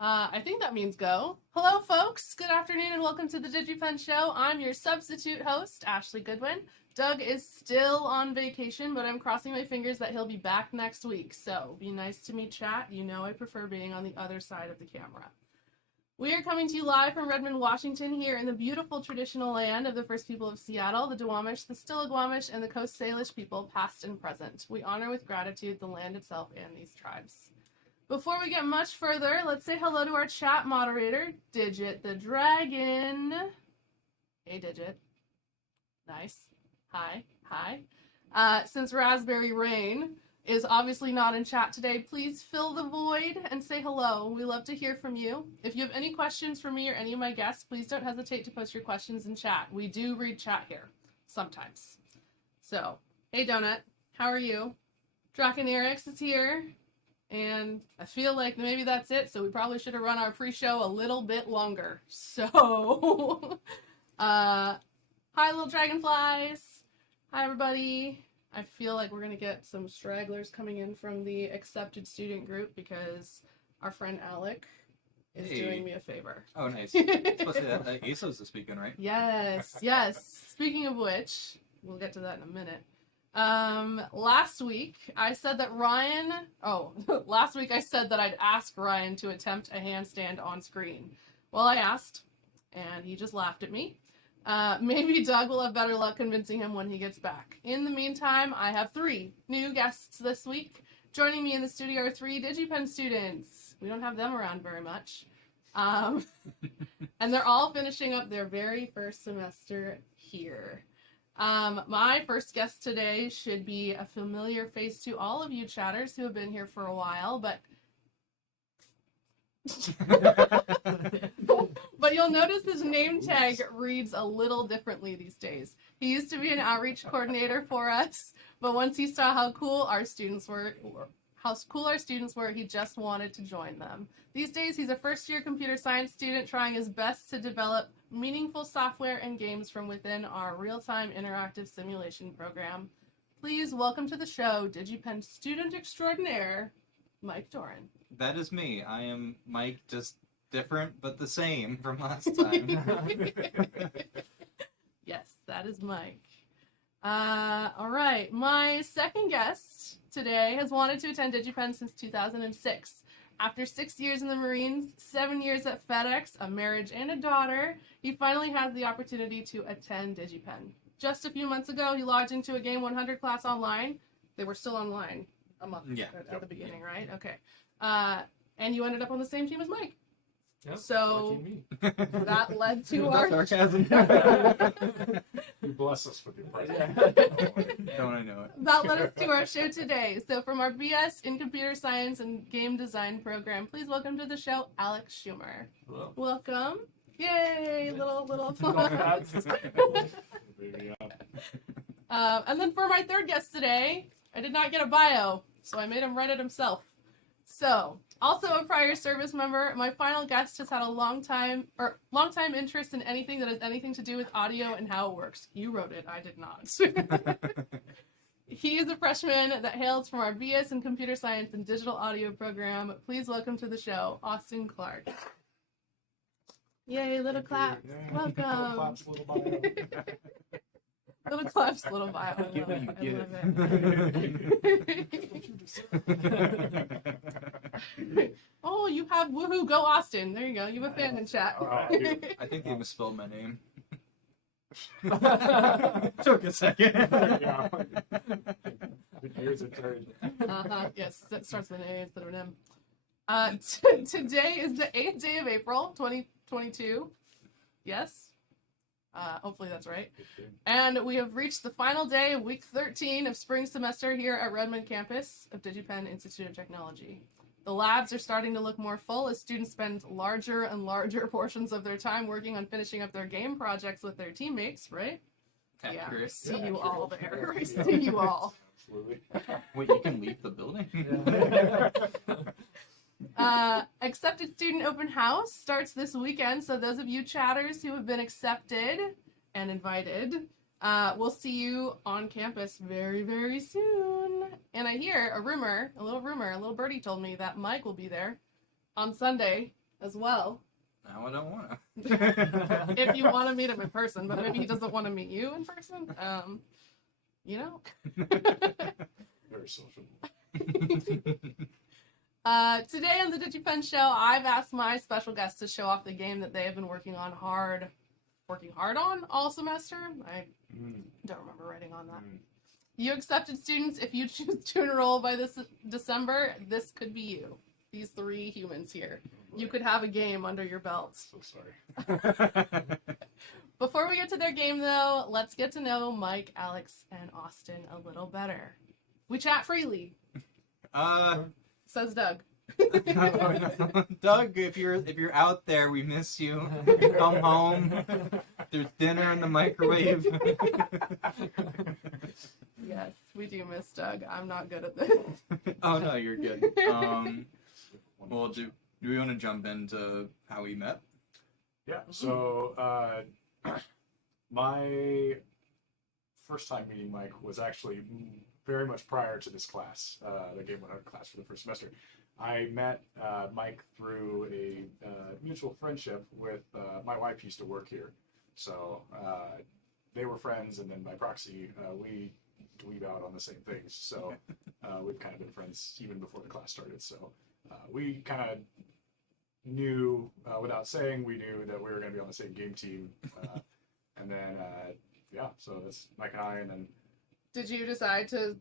I think that means go. Hello, folks. Good afternoon and welcome to the DigiPen show. I'm your substitute host, Ashley Goodwin. Doug is still on vacation, but I'm crossing my fingers that he'll be back next week. So be nice to me, chat. You know I prefer being on the other side of the camera. We are coming to you live from Redmond, Washington, here in the beautiful traditional land of the first people of Seattle, the Duwamish, the Stillaguamish, and the Coast Salish people, past and present. We honor with gratitude the land itself and these tribes. Before we get much further, let's say hello to our chat moderator, Digit the Dragon. Hey, Digit. Nice. Hi. Hi. Since Raspberry Rain is obviously not in chat today, please fill the void and say hello. We love to hear from you. If you have any questions for me or any of my guests, please don't hesitate to post your questions in chat. We do read chat here, sometimes. So, hey, Donut. How are you? Draconierix is here. And I feel like maybe that's it, so we probably should have run our pre-show a little bit longer. So, hi, little dragonflies. Hi, everybody. I feel like we're going to get some stragglers coming in from the accepted student group because our friend Alec is doing me a favor. Oh, nice. Supposed to that ASOS this weekend, right? Yes. Speaking of which, we'll get to that in a minute. Last week I said that I'd ask Ryan to attempt a handstand on screen. Well, I asked, and he just laughed at me. Maybe Doug will have better luck convincing him when he gets back. In the meantime, I have 3 new guests this week. Joining me in the studio are 3 DigiPen students. We don't have them around very much. And they're all finishing up their very first semester here. My first guest today should be a familiar face to all of you chatters who have been here for a while, but you'll notice his name tag reads a little differently these days. He used to be an outreach coordinator for us, but once he saw how cool our students were, he just wanted to join them. These days, he's a first-year computer science student trying his best to develop meaningful software and games from within our real-time interactive simulation program. Please welcome to the show, DigiPen student extraordinaire, Mike Doeren. That is me. I am Mike, just different but the same from last time. Yes, that is Mike. All right, my second guest today has wanted to attend DigiPen since 2006. After 6 years in the Marines, 7 years at FedEx, a marriage, and a daughter, he finally has the opportunity to attend DigiPen. Just a few months ago, he logged into a Game 100 class online. They were still online a month at the beginning, right? Okay. And you ended up on the same team as Mike. Yep, so that led to our sarcasm. You bless us with your presence. Don't I know it? That led us to our show today. So from our BS in Computer Science and Game Design program, please welcome to the show, Alex Schumer. Hello. Welcome. Yay, little applause. And then for my third guest today, I did not get a bio, so I made him write it himself. So, Also a prior service member, my final guest has had a long time interest in anything that has anything to do with audio and how it works. You wrote it, I did not. He is a freshman that hails from our BS in Computer Science and Digital Audio program. Please welcome to the show, Austin Clark. Yay, little clap. Welcome. Little claps, little bio. Little claps, little bio. I Get love it, it. you I love it. Oh, you have woohoo, go Austin. There you go. You have a fan in chat. I think they misspelled my name. Took a second. Yeah. The gears are turned. Yes, that starts with an A instead of an M. Today is the 8th day of April, 2022. Yes? Hopefully that's right. And we have reached the final day of week 13 of spring semester here at Redmond campus of DigiPen Institute of Technology. The labs are starting to look more full as students spend larger and larger portions of their time working on finishing up their game projects with their teammates, right? Yeah, we see you all there. We see you all. Absolutely. Wait, you can leave the building? Accepted student open house starts this weekend, so those of you chatters who have been accepted and invited, we'll see you on campus very, very soon. And I hear a little birdie told me that Mike will be there on Sunday as well. Now I don't want to. If you want to meet him in person, but maybe he doesn't want to meet you in person. Very social. Today on the DigiPen show, I've asked my special guests to show off the game that they have been working hard on all semester. I don't remember writing on that. You accepted students, if you choose to enroll by this December, this could be you. These three humans here. You could have a game under your belt. So sorry. Before we get to their game, though, let's get to know Mike, Alex, and Austin a little better. We chat freely, says Doug. Doug, if you're out there, we miss you. Come home. There's dinner in the microwave. Yes, we do miss Doug. I'm not good at this. Oh no, you're good. Well, do we want to jump into how we met? Yeah. So my first time meeting Mike was actually very much prior to this class, the Game 100 class for the first semester. I met Mike through a mutual friendship with my wife used to work here. So they were friends, and then by proxy, we dweeb out on the same things. So we've kind of been friends even before the class started. So we kind of knew, without saying, we knew that we were going to be on the same game team. And then, so that's Mike and I, and then... Did you decide to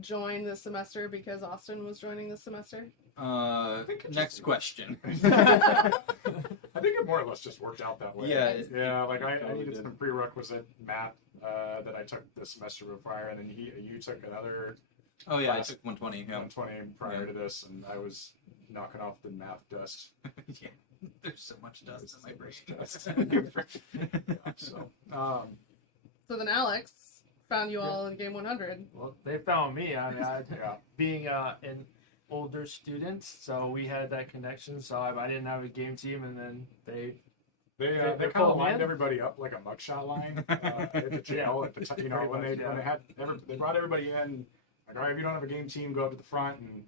join this semester because Austin was joining this semester? Next question. I think it more or less just worked out that way. Yeah. Like I Totally needed did. some prerequisite math that I took the semester prior, and then you took another Oh yeah, I class, took 120. Yeah. 120 prior to this, and I was knocking off the math dust. Yeah. There's so much dust in my brain. So, So then Alex found you all in Game 100. Well, they found me. I mean, yeah. being an older student, so we had that connection. So I didn't have a game team, and then they They They're kind of called lined in? everybody up like a mugshot line at the jail at the time. You know, when they they brought everybody in, like, all right, if you don't have a game team, go up to the front. And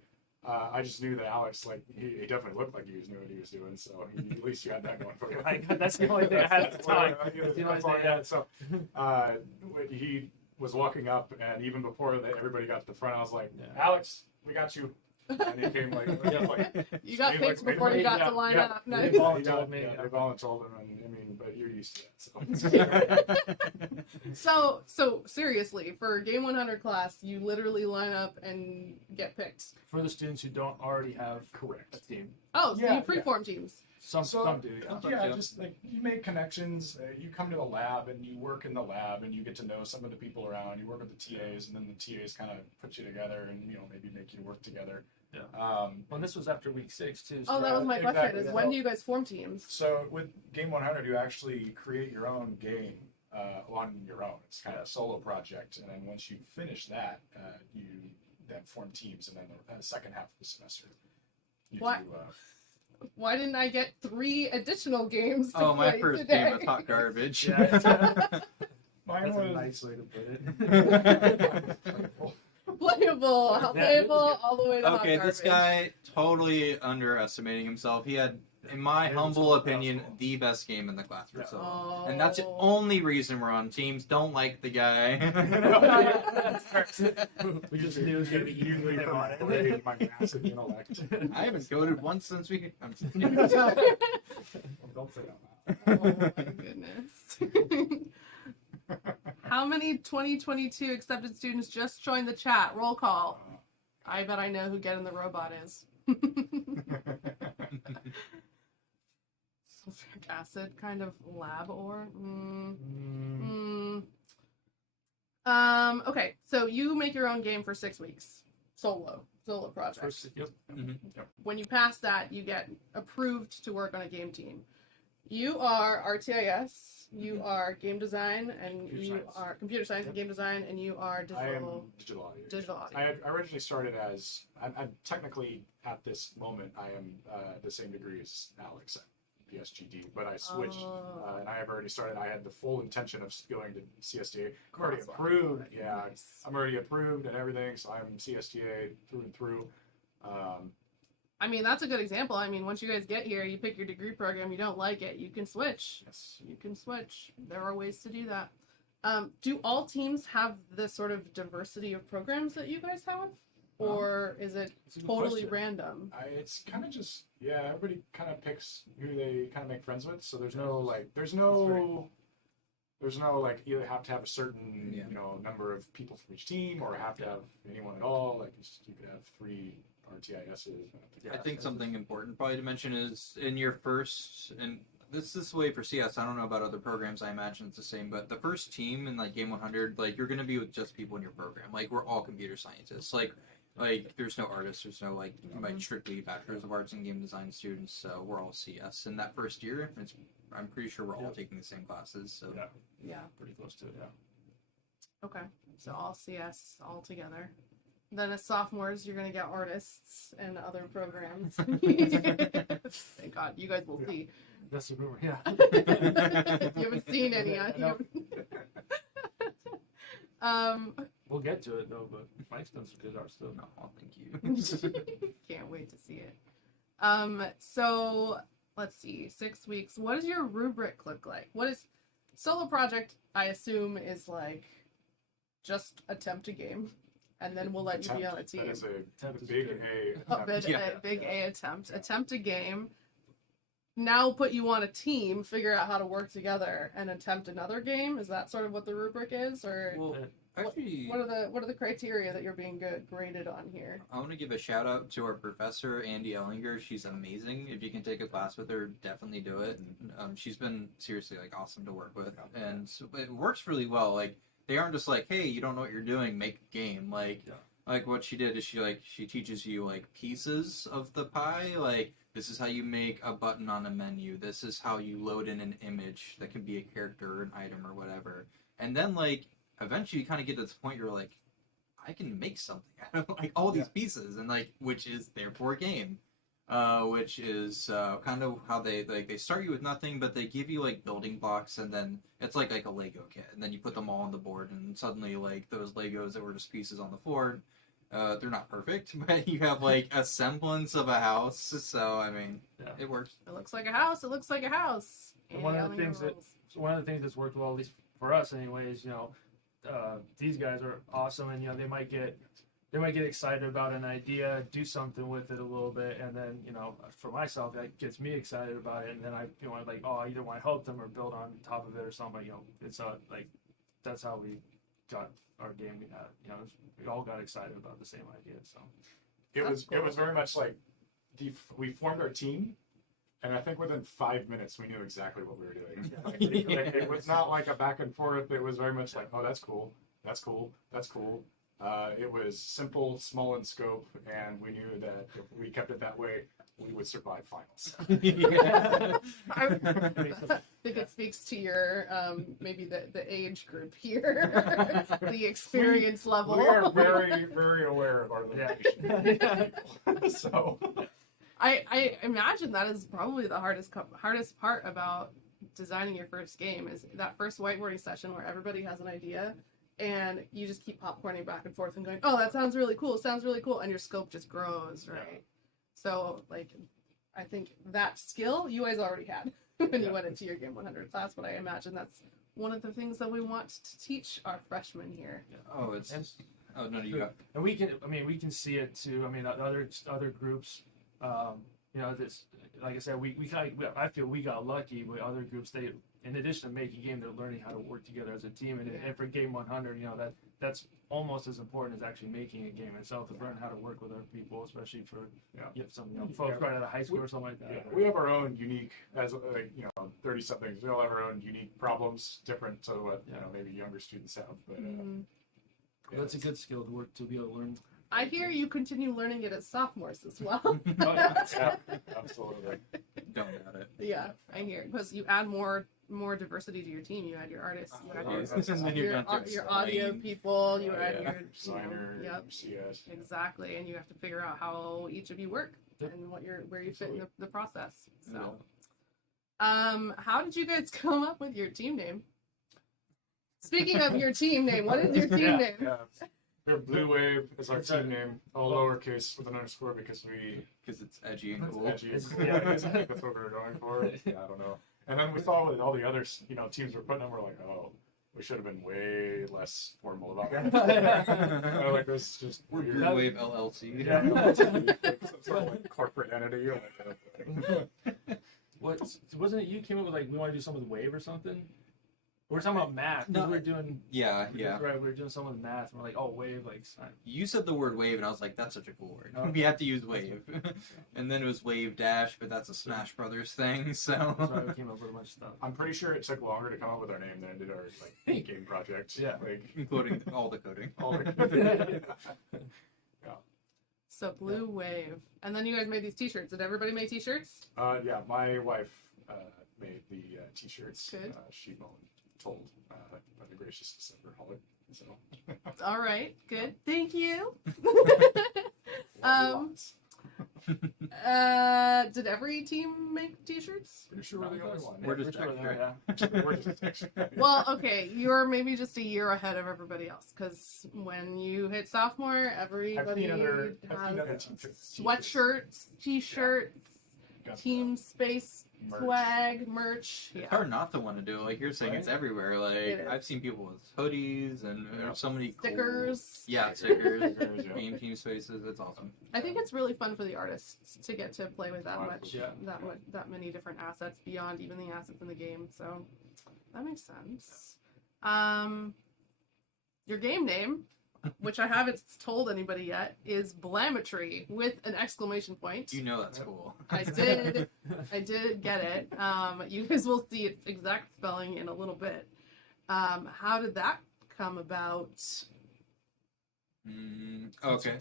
I just knew that Alex, like, he definitely looked like he knew what he was doing. So at least you had that going for you. that's the only thing I had at the time. That's all I had. So when he was walking up, and even before everybody got to the front, I was like, Yeah. Alex, we got you. And he came like You got He picked like- before you got yeah, to line yeah. up. They Nice. volunteered me, yeah. They volunteered him, and I mean, but you're used to that. So So seriously, for Game 100 class, you literally line up and get picked. For the students who don't already have a correct. team, Oh, so Yeah, you preform teams. some So, do. Yeah. Yeah, just like you make connections. You come to the lab and you work in the lab, and you get to know some of the people around. You work with the TAs, and then the TAs kind of put you together, and maybe make you work together. Yeah. Well, this was after week 6 too. Oh, that Yeah, was my question, exactly. is when do you guys form teams? So with Game 100, you actually create your own game on your own. It's kind of a solo project, and then once you finish that, you then form teams, and then the second half of the semester, You What? do, Why didn't I get 3 additional games to Oh, my play first today? game was hot garbage. Yeah. mine That's was a nice way to put it. playable. Playable, Yeah, playable, all the way to hot Okay, garbage. this guy totally underestimating himself. He had, in my It was humble cool. That was opinion, cool. the best game in the classroom. Yeah. So, Oh. and that's the only reason we're on teams. Don't like the guy. We just knew it was gonna be Usually easy. from my massive intellect. I haven't coded once since we. I'm just kidding. Don't say that Oh my goodness. How many 2022 accepted students just joined the chat? Roll call. I bet I know who Get in the Robot is. Sulfuric acid kind of lab ore. Okay, so you make your own game for 6 weeks. Solo project. First, yep. When you pass that, you get approved to work on a game team. You are RTIS, you are game design, and Computer you science. are computer science and game design, and you are I am digital digital audio. digital audio. I originally started as I'm technically at this moment I am the same degree as Alex at PSGD, but I switched Oh. and I have already started. I had the full intention of going to CSDA. I'm already Crosswalk. approved. Yeah, Nice. I'm already approved and everything, so I'm CSDA through and through. I mean, that's a good example. I mean, once you guys get here, you pick your degree program, you don't like it, you can switch. Yes. You can switch. There are ways to do that. Do all teams have the sort of diversity of programs that you guys have? Or is it It's a good totally question. random? It's kind of just everybody kind of picks who they kind of make friends with. So there's no like there's no like you have to have a certain Yeah. number of people from each team or have to have anyone at all. Like you could have 3 RTISs. I think something important probably to mention is in your first, and this is the way for CS. I don't know about other programs. I imagine it's the same, but the first team in like Game 100, like you're gonna be with just people in your program. Like we're all computer scientists. Like there's no artists. There's no like strictly bachelor's of arts and game design students. So we're all CS. In that first year, I'm pretty sure we're all taking the same classes. So Yeah. Yeah. Pretty close to it, yeah. Okay. So all CS all together. Then as sophomores, you're gonna get artists and other programs. Thank God, you guys will see. That's the rumor, yeah. You haven't seen any. No. Um, We'll get to it though, but Mike's done some good art still. no, thank you. can't wait to see it. So let's see, 6 weeks. What does your rubric look like? What is solo project? I assume is like just attempt a game, and then we'll let you be on a team. That is a Attempt is big good. A. A big, Yeah. a big A attempt. Attempt a game. Now put you on a team, figure out how to work together, and attempt another game. Is that sort of what the rubric is, or Well, actually, what are the criteria that you're being graded on here? I want to give a shout out to our professor, Andy Ellinger. She's amazing. If you can take a class with her, definitely do it. She's been seriously like awesome to work with, and so it works really well. Like they aren't just like, hey, you don't know what you're doing, make a game. Like what she did is she teaches you like pieces of the pie. Like this is how you make a button on a menu. This is how you load in an image that can be a character or an item or whatever. And then like eventually you kind of get to this point you're like, I can make something out of like all these pieces, and like which is therefore a game, which is kind of how they start you with nothing, but they give you like building blocks, and then it's like a Lego kit, and then you put them all on the board, and suddenly like those Legos that were just pieces on the floor, they're not perfect, but you have like a semblance of a house. So I mean, it works. It looks like a house. It looks like a house. And one of the Andy things Ellinger that one of the things that's worked well, at least for us, anyways, these guys are awesome, and they might get excited about an idea, do something with it a little bit, and then for myself that gets me excited about it, and then I like, oh, I either want to help them or build on top of it or something. It's like that's how we got our game. We all got excited about the same idea. So It was That's cool. very much like we formed our team, and I think within 5 minutes we knew exactly what we were doing. Like, it was not like a back and forth. It was very much like, oh, that's cool, that's cool, that's cool. It was simple, small in scope, and we knew that if we kept it that way, we would survive finals. I think it speaks to your maybe the age group here, the experience level. We are very, very aware of our limitations. So I imagine that is probably the hardest part about designing your first game is that first whiteboarding session where everybody has an idea and you just keep popcorning back and forth and going, oh, that sounds really cool, and your scope just grows, right? Yeah. So, like, I think that skill you guys already had when you went into your Game 100 class, but I imagine that's one of the things that we want to teach our freshmen here. Oh, it's. Oh no, you got. And we can see it too. I mean, other groups, this, like I said, I feel we got lucky. But other groups, they, in addition to making a game, they're learning how to work together as a team. And for Game 100, that's almost as important as actually making a game itself, to learn how to work with other people, especially for some folks right out of high school or something like that. Yeah, we have our own unique, as 30 somethings. We all have our own unique problems, different to what maybe younger students have. But That's a good skill to be able to learn. I hear you continue learning it as sophomores as well. yeah, absolutely. Don't doubt it. Yeah, I hear, because you add more diversity to your team. You add your artists, you add your audio people, you add your designer, CS. Exactly, and you have to figure out how each of you work and where you fit in the process. So, how did you guys come up with your team name? Speaking of your team name, what is your team name? Yeah. Blue Wave is our team name, all lowercase with an underscore because it's edgy and cool. Edgy and cool. Yeah, I think that's what we were going for. Yeah, I don't know. And then we saw what all the other teams were putting them. We're like, oh, we should have been way less formal about it. Like this, just weird. Blue Wave LLC. Yeah, some sort of like corporate entity. Wasn't it you came up with we want to do something with Wave or something? We're talking about math. No, we're doing. Yeah. Right, we're doing something with math. And we're like, oh, Wave, You said the word wave, and I was like, that's such a cool word. Okay. We have to use wave. And then it was Wave Dash, but that's a Smash Brothers thing, so. That's why we came up with a bunch of stuff. I'm pretty sure it took longer to come up with our name than it did our game project. Yeah. Including all the coding. Yeah. So Blue Wave, and then you guys made these T-shirts. Did everybody make T-shirts? Yeah, my wife made the T-shirts. Good. She told by the graciousness of her holiday. So. All right, good. Thank you. Did every team make T-shirts? Pretty sure we're the only one. We're just extra. We're just extra. Well, okay, you're maybe just a year ahead of everybody else, because when you hit sophomore, everybody has sweatshirts, T-shirts, team space, swag, merch. It's hard not to want to do. Like you're saying, it's everywhere. I've seen people with hoodies and there's so many stickers. Cool, stickers, game team spaces. It's awesome. I think it's really fun for the artists to get to play with that many different assets beyond even the assets in the game. So that makes sense. Your game name, which I haven't told anybody yet, is BLAMetry with an exclamation point. You know that's cool. I did get it. You guys will see its exact spelling in a little bit. How did that come about? Okay.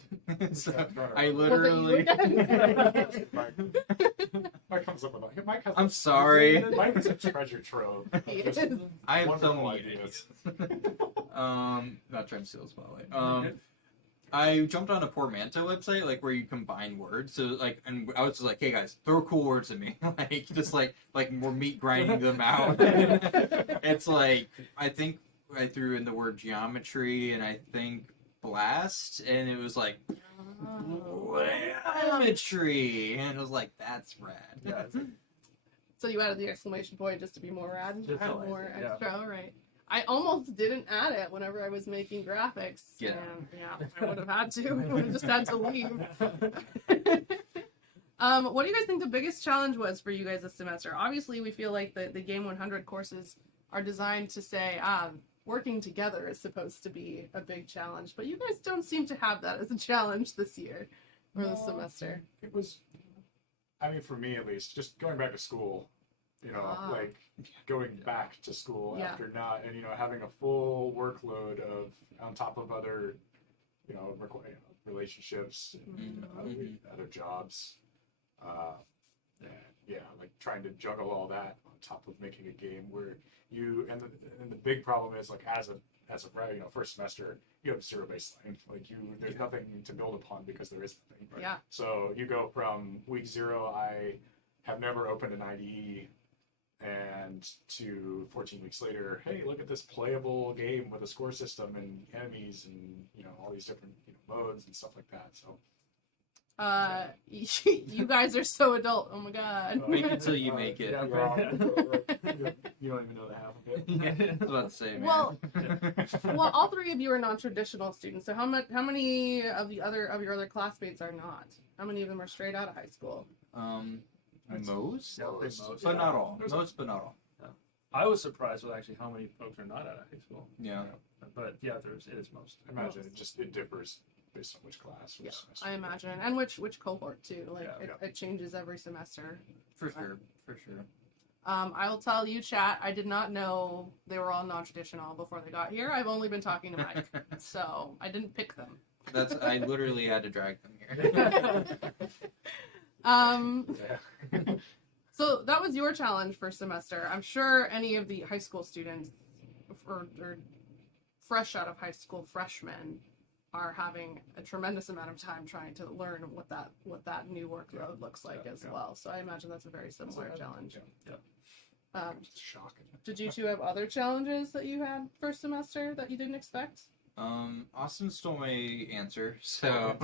So I literally. Mike comes up with Mike has I'm sorry. Mike is a treasure trove. I have so many ideas. Not trying to steal the spotlight. I jumped on a Portmanteau website, where you combine words. So, and I was just like, hey guys, throw cool words at me. We're meat grinding them out. It's I think I threw in the word geometry and I think blast, and it was BLAMetry, and it was that's rad. So you added the exclamation point just to be more rad, more yeah. extra, right? I almost didn't add it whenever I was making graphics. Yeah. And, I would have had to. I would have just had to leave. What do you guys think the biggest challenge was for you guys this semester? Obviously, we feel like the Game 100 courses are designed to say, working together is supposed to be a big challenge, but you guys don't seem to have that as a challenge this year or this semester. It was, for me at least, just going back to school, going back to school after not, and having a full workload of on top of other, relationships, and other jobs, trying to juggle all that on top of making a game where and the big problem is as a as a first semester, you have zero baseline. Like there's nothing to build upon because there is nothing. Right? Yeah. So you go from week 0, I have never opened an IDE, and to 14 weeks later, hey, look at this playable game with a score system and enemies and all these different modes and stuff like that. So you guys are so adult. Oh my god. Make it till you make it. Yeah, you don't even know the half of it. Yeah, I was about to say, man. Well, all three of you are non-traditional students. So how many of your other classmates are not? How many of them are straight out of high school? Most, Yeah, most, but yeah. not all. Most, but not all. I was surprised with actually how many folks are not out of high school. Yeah. But yeah, it is most. I imagine it differs based on which class. Yeah, semester. I imagine, and which cohort too. Like Yeah. it changes every semester. For sure. I will tell you, chat. I did not know they were all non-traditional before they got here. I've only been talking to Mike, so I didn't pick them. I literally had to drag them here. So that was your challenge for semester. I'm sure any of the high school students or fresh out of high school freshmen are having a tremendous amount of time trying to learn what that new workload looks like as well. So I imagine that's a very similar challenge. It's shocking. Did you two have other challenges that you had first semester that you didn't expect? Austin stole my answer, so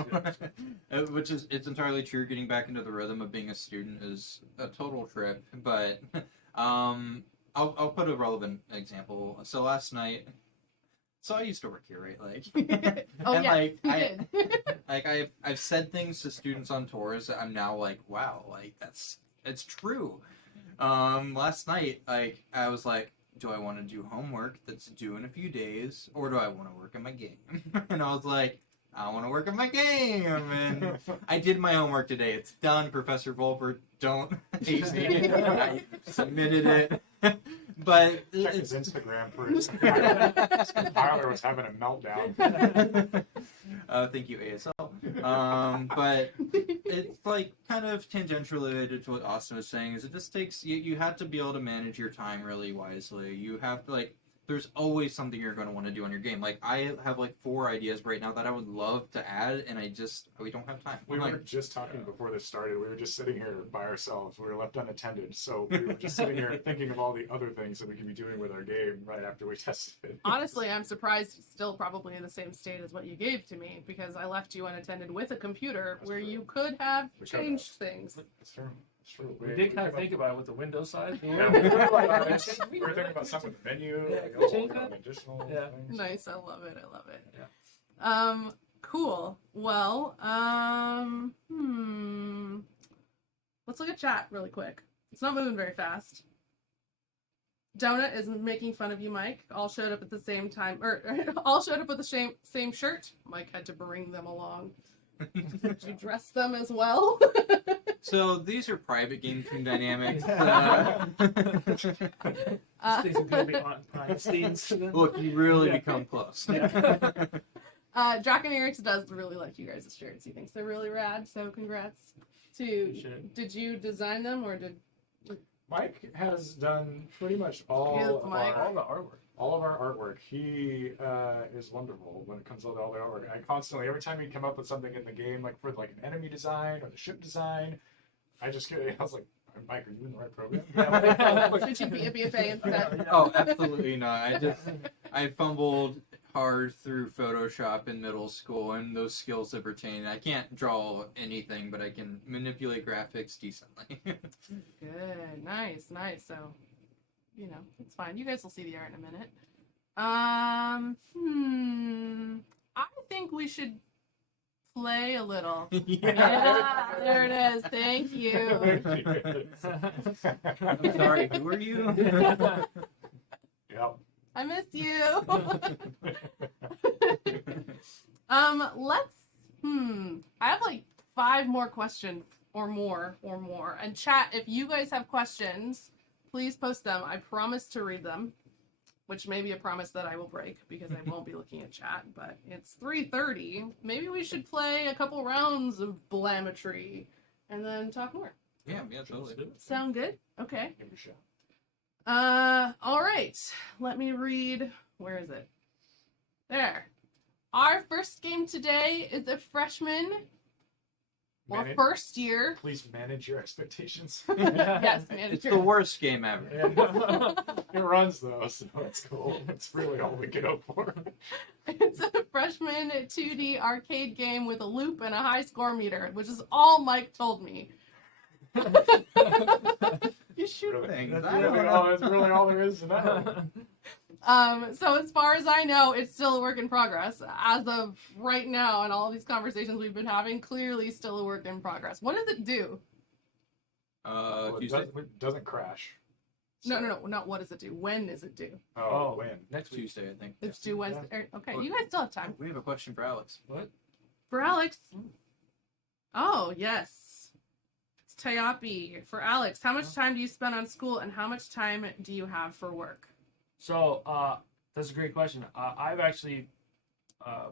it's entirely true. Getting back into the rhythm of being a student is a total trip, but I'll put a relevant example. So last night, so I used to work here, right? Like, Oh and yeah, like you did. I've said things to students on tours that I'm now like, wow, like it's true. Last night, like I was like, do I want to do homework that's due in a few days, or do I want to work on my game? And I was like, I want to work on my game. And I did my homework today. It's done, Professor Volper. Don't hate me. I submitted it. But Check his Instagram for his compiler. His compiler was having a meltdown. Thank you, ASL. But it's like kind of tangentially related to what Austin was saying. Is it just takes you have to be able to manage your time really wisely. You have to there's always something you're going to want to do on your game. Like I have 4 ideas right now that I would love to add, and we don't have time. We were just talking before this started. We were just sitting here by ourselves. We were left unattended, so we were just sitting here thinking of all the other things that we could be doing with our game right after we tested it. Honestly, I'm surprised it's still probably in the same state as what you gave to me, because I left you unattended with a computer where you could have changed things. It's true. It's true. We did kind of think about it with the Windows side. Yeah, we were thinking about something with the menu, change all that? additional things. Nice, I love it. Yeah. Cool. Well, let's look at chat really quick. It's not moving very fast. Donut is making fun of you, Mike. All showed up at the same time, or all showed up with the same shirt. Mike had to bring them along. Did you dress them as well? So these are private game team dynamics. These things are going to be on behind the scenes. Look, you really become close. Draconierix does really like you guys' shirts. He thinks they're really rad, so congrats. Did you design them, or did... Mike has done pretty much all Yes, of Mike. All the artwork. all of our artwork. He is wonderful when it comes to all the artwork. I constantly, every time he'd come up with something in the game, like for like an enemy design or the ship design, I was like, Mike, are you in the right program? Should you be a BFA instead? Oh, absolutely not. I fumbled hard through Photoshop in middle school, and those skills have retained. I can't draw anything, but I can manipulate graphics decently. Good, nice. So, it's fine. You guys will see the art in a minute. I think we should play a little. Yeah, there it is. Thank you. I'm sorry, who are you? Yep. I miss you. I have like 5 more questions or more. And chat, if you guys have questions, please post them. I promise to read them, which may be a promise that I will break because I won't be looking at chat, but it's 3:30. Maybe we should play a couple rounds of BLAMetry and then talk more. Yeah, totally. Sound good? Okay. Give it a shot. All right. Let me read. Where is it? There. Our first game today is a freshman or first year. Please manage your expectations. Yes, It's manager. the worst game ever. It runs though, so it's cool. It's really all we can hope for. It's a freshman 2D arcade game with a loop and a high score meter, which is all Mike told me. You shoot Really? things. That's I don't Really know. that's really all there is to know. So as far as I know, it's still a work in progress. As of right now, and all of these conversations we've been having, clearly still a work in progress. What does it do? Well, it Tuesday. doesn't crash. No, not what does it do. When is it due? Oh, when? Next week. Tuesday, I think. It's due Wednesday. Okay, you guys still have time. We have a question for Alex. What? For Alex. Oh, yes. It's Tayapi. For Alex, how much time do you spend on school and how much time do you have for work? So, that's a great question. I've actually, I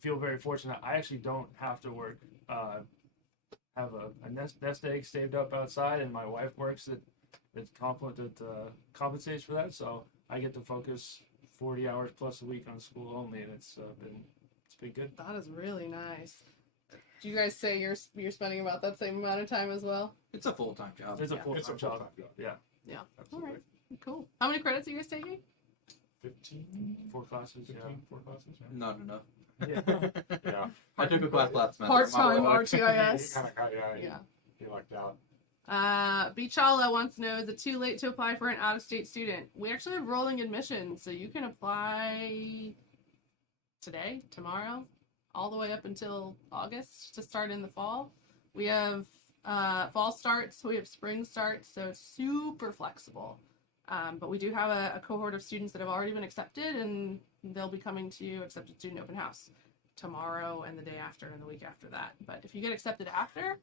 feel very fortunate. I actually don't have to work. Have a nest egg saved up outside, and my wife works that compensates for that. So I get to focus 40 hours plus a week on school only, and it's been good. That is really nice. Do you guys say you're spending about that same amount of time as well? It's a full-time job. It's a Yeah. full-time It's a job. full-time job. Yeah, Yeah. Absolutely. All right. Cool. How many credits are you guys taking? 15? 4 classes. 15? 4 classes? Yeah. Not enough. Yeah. Yeah. I took a class last semester. Part-time My luck. RTIS. Yeah. You lucked out. Bichala wants to know, is it too late to apply for an out-of-state student? We actually have rolling admissions, so you can apply today, tomorrow, all the way up until August to start in the fall. We have fall starts, we have spring starts, so it's super flexible. But we do have a cohort of students that have already been accepted, and they'll be coming to accepted student open house tomorrow and the day after and the week after that. But if you get accepted after,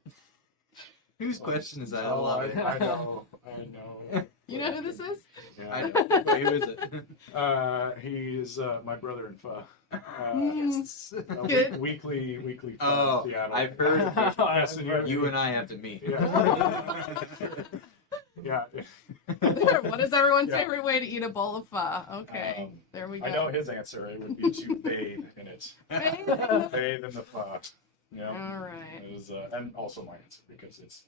Whose question is that? I Oh, love it. I know. you know who this is? Yeah. I know. Wait, who is it? He's my brother in pho. Good. Weekly pho Oh, in Seattle. I've heard of Yes, it. You and I have to meet. Yeah. What is everyone's Yeah. favorite way to eat a bowl of pho? Okay, there we go. I know his answer. It would be to bathe in it. Bathe? Bathe in the pho. Yeah. All right. It was, and also my answer because there's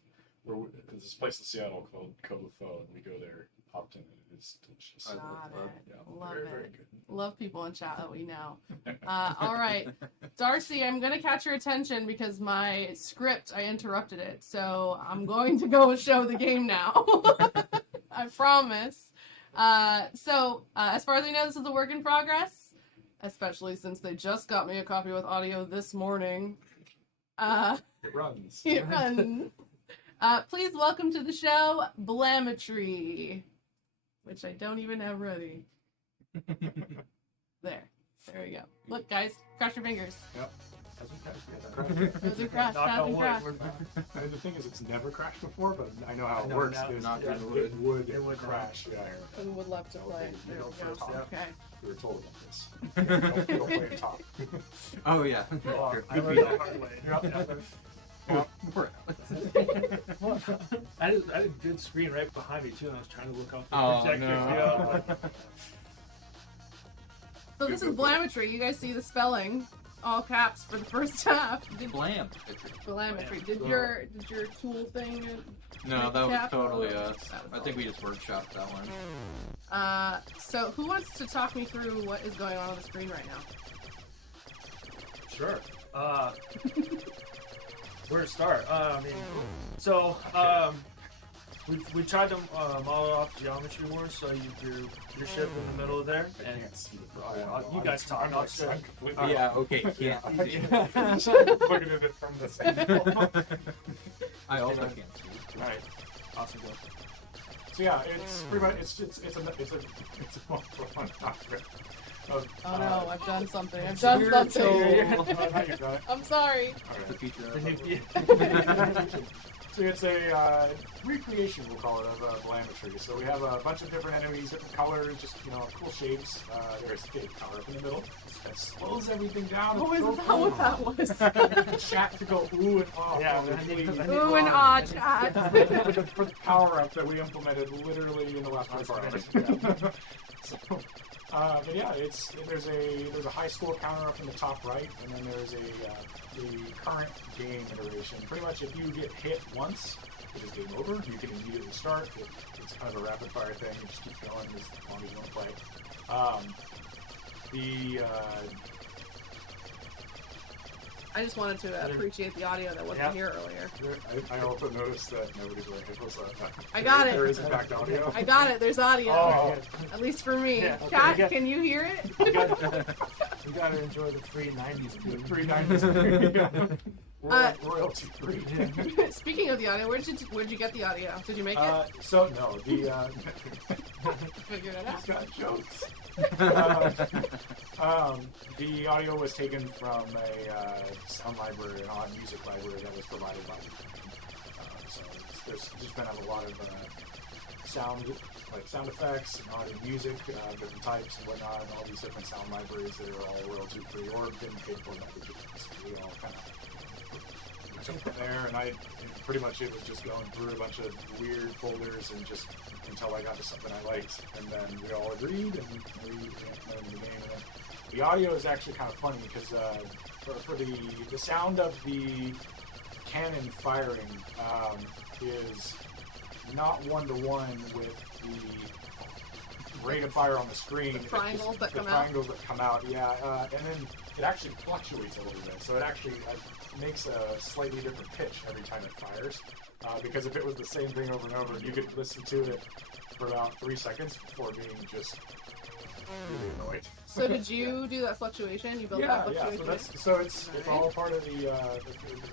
this place in Seattle called Kobo Pho, and we go there often. And it's delicious. I love Got pho. it. Yeah, Love very, it. very good. Love people in chat that we know. All right, Darcy, I'm gonna catch your attention because my script, I interrupted it, so I'm going to go show the game now. I promise. So as far as I know, this is a work in progress, especially since they just got me a copy with audio this morning. It runs. It runs. Please welcome to the show, BLAMetry, which I don't even have ready. There we go. Look, guys, cross your fingers. Those are crashed. Knock on Hasn't wood. crashed. And the thing is, it's never crashed before, but I know how I it know works. now. Is Not Yeah. through the it wood. would crash. Yeah, And would love to play. You There know, we go. for top. Okay. we were told about this. Don't play it top. Oh yeah. Oh, Sure. I Good learned the feedback. hard way. Poor Alex. I had a good screen right behind me too, and I was trying to look off the Oh projector. no. Yeah. So this is BLAMetry. You guys see the spelling, all caps for the first half. Blam. BLAMetry. Did your tool thing? No, that was cap? totally us. That was I think we just workshopped that one. So who wants to talk me through what is going on the screen right now? Sure. Where to start? We tried to model off geometry more, so your ship in the middle of there, I and can't see the you guys talk. I'll share. I'm completely Yeah. Okay. Can't. see. looking at it from this angle. I also can't see. All right. Awesome. Go. So yeah, it's pretty much it's a one topic. Oh no, I've done something. I've done something. Now you've done it. I'm sorry. The Okay. feature. So it's a recreation, we'll call it, of BLAMetry. So we have a bunch of different enemies, different colors, just cool shapes. There's a tower up in the middle that slows everything down. Oh, is It's that so what cool. that was? Chat to go ooh and ah. Yeah, while I need- we I bleed. need- Ooh and ah, chat. For the power up that we implemented literally in the last 24 hours. So But yeah, there's a high score counter up in the top right, and then there's the current game iteration. Pretty much, if you get hit once, it is game over. You can immediately start. It's kind of a rapid fire thing. You just keep going as long as you want to play. I just wanted to appreciate the audio that wasn't here earlier. I also noticed that nobody's wearing headphones. I got it. There is in fact audio. I got it. There's audio. Oh, At least for me. Yeah, Kat, okay. can you hear it? we gotta enjoy the free 90s too. 390s. Royalty free. Speaking of the audio, where'd you get the audio? Did you make it? So no, Figure it out. he's got jokes. The audio was taken from a sound library, an odd music library that was provided by so there's just been a lot of sound effects and audio music, different types and whatnot, and all these different sound libraries that are all royalty free or been paid for by DigiPen. So we all kind of took from there, and pretty much it was just going through a bunch of weird folders and just until I got to something I liked, and then we all agreed, and we went into the game. And the audio is actually kind of funny because for the sound of the cannon firing is not one-to-one with the rate of fire on the screen. The triangles that come out. The triangles that come out, yeah. And then it actually fluctuates a little bit, so it actually makes a slightly different pitch every time it fires. Because if it was the same thing over and over, you could listen to it for about 3 seconds before being just really annoyed. So did you do that fluctuation? You built that fluctuation? Yeah. So it's all part of the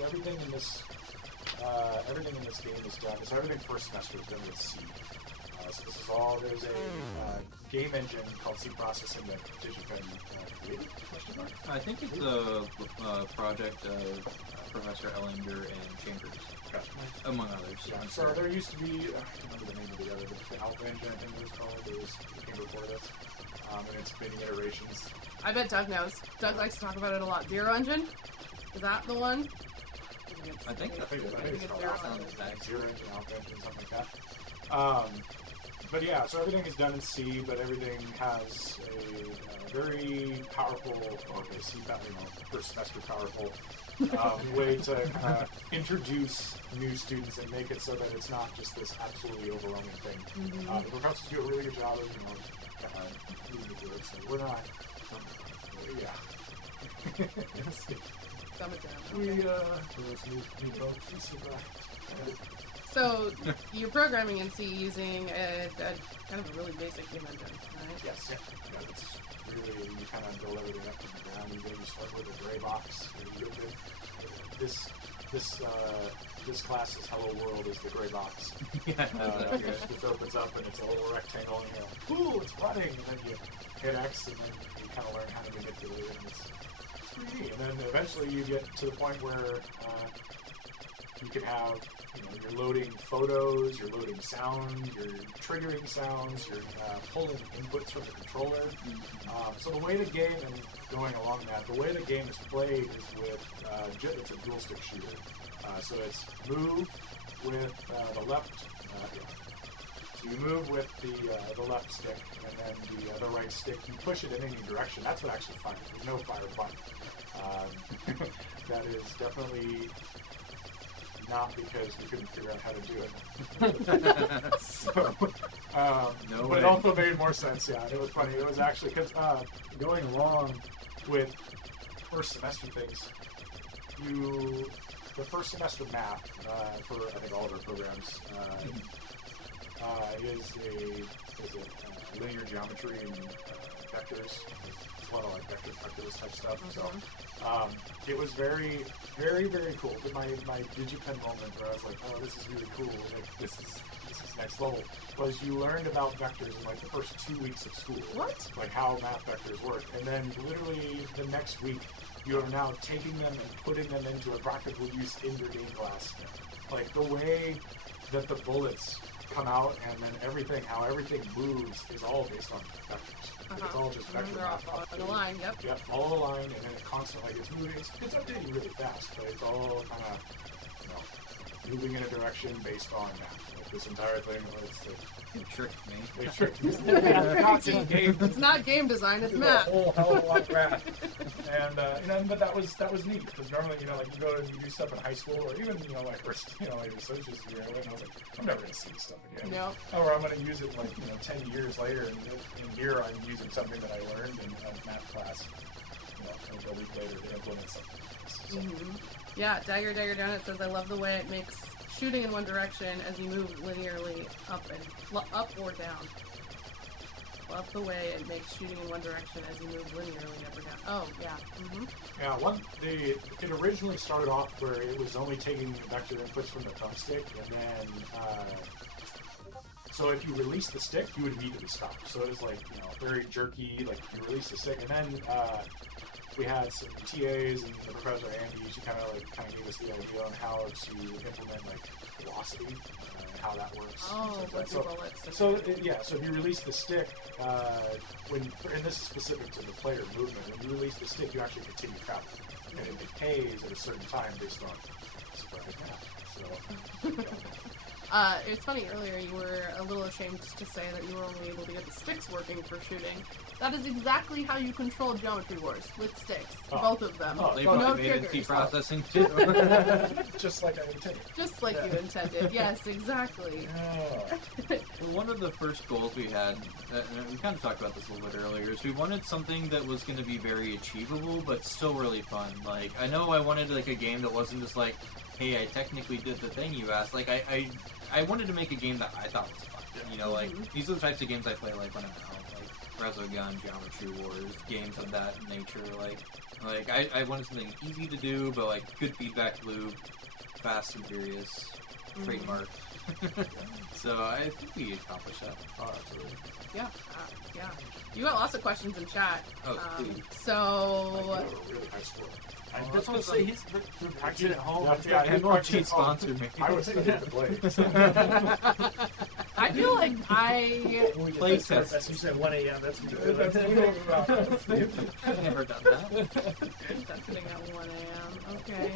everything in this game is done. So everything first semester is done with C. So this is all. There's a game engine called C processing that DigiPen created. I think it's a project of Professor Ellinger and Chambers, among others. Yeah, so there used to be, I can't remember the name of the other, but the Alpha engine, I think it was called. It came before this. And it's been iterations. I bet Doug knows. Doug likes to talk about it a lot. Zero Engine? Is that the one? I think that's it's called Zero Alpha Engine. Engine, Zero Engine, Alpha Engine, something like that. But yeah, so everything is done in C, but everything has a very powerful, C, first semester powerful way to introduce new students and make it so that it's not just this absolutely overwhelming thing. The professors do a really good job of, moving it through it, so we're not, Dumb it down. we, So you're programming in C using a kind of a really basic game engine, right? Yes. Yeah, it's really, you kind of build everything up from the ground. You start with a gray box. This class's Hello World is the gray box. It just opens up and it's a little rectangle and you're like, cool, it's running. And then you hit X and then you kind of learn how to manipulate it. And it's 3D. And then eventually you get to the point where you can have, you're loading photos, you're loading sound, you're triggering sounds, you're pulling inputs from the controller. So the way the game, and going along that, the way the game is played is with, it's a dual stick shooter. So it's move with the left, so you move with the left stick, and then the right stick, you push it in any direction. That's what actually fires. There's no fire button. That is definitely not because we couldn't figure out how to do it. So, No but way. it also made more sense. Yeah, it was funny. It was actually because going along with first semester things, the first semester math for I think all of our programs is a linear geometry and vectors. It's a lot of like vector calculus type stuff. So it was very, very, very cool. My DigiPen moment where I was like, oh, this is really cool. Like, this is next level. Was you learned about vectors in like the first 2 weeks of school. What? Like how math vectors work. And then literally the next week, you are now taking them and putting them into a practical use in your game class. Like the way that the bullets come out and then how everything moves is all based on vectors. It's all just vector They're all math. following the line, yep. Yep, follow the line, and then it constantly, it's moving, it's updating really fast, but it's all kind of, moving in a direction based on math. Like this entire thing, it's like, You tricked me. they tricked me. Not in game. It's not game design, it's A math. whole hell of a lot of math. And but that was neat because normally, like you go and you do stuff in high school or even, like associate's year, and I was like, I'm never gonna see this stuff again. No. Or I'm gonna use it like 10 years later, and in a year I'm using something that I learned in a math class, a week later to implement something. So, Yeah, Dagger Donut says, I love the way it makes shooting in one direction as you move linearly up or down. Love the way it makes shooting in one direction as you move linearly up or down. Oh, yeah. Yeah, it originally started off where it was only taking vector inputs from the thumbstick, and then so if you release the stick, you would immediately stop. So it was like very jerky, like you release the stick, and then we had some TAs and the professor Andy. She kind of gave us the idea on how to implement like velocity and how that works. Oh, so if you release the stick, and this is specific to the player movement, when you release the stick, you actually continue traveling, and it decays at a certain time based on surprise math. So. Yeah. It's funny, earlier you were a little ashamed to say that you were only able to get the sticks working for shooting. That is exactly how you control Geometry Wars, with sticks. Both of them. They no probably made triggers. NC processing too. Just like I intended. Just like you intended. Yes, exactly. Yeah. Well, one of the first goals we had, and we kind of talked about this a little bit earlier, is we wanted something that was going to be very achievable, but still really fun. Like, I know I wanted like a game that wasn't just like, hey, I technically did the thing you asked. Like, I wanted to make a game that I thought was fun. Like, these are the types of games I play, like, when I'm out. Like, Resogun, Geometry Wars, games of that nature. Like I wanted something easy to do, but, like, good feedback loop, fast and furious, trademark. So I think we accomplished that. Oh, absolutely. Yeah. You got lots of questions in chat. Oh, please. So... Like, a really high score. That's what I say. He's practicing at home. Yeah, MRG sponsored me. I was thinking the blade. I feel like I... Play test. That's you said 1 a.m. That's what you That's what do. I've never done that. Testing at 1 a.m. Okay.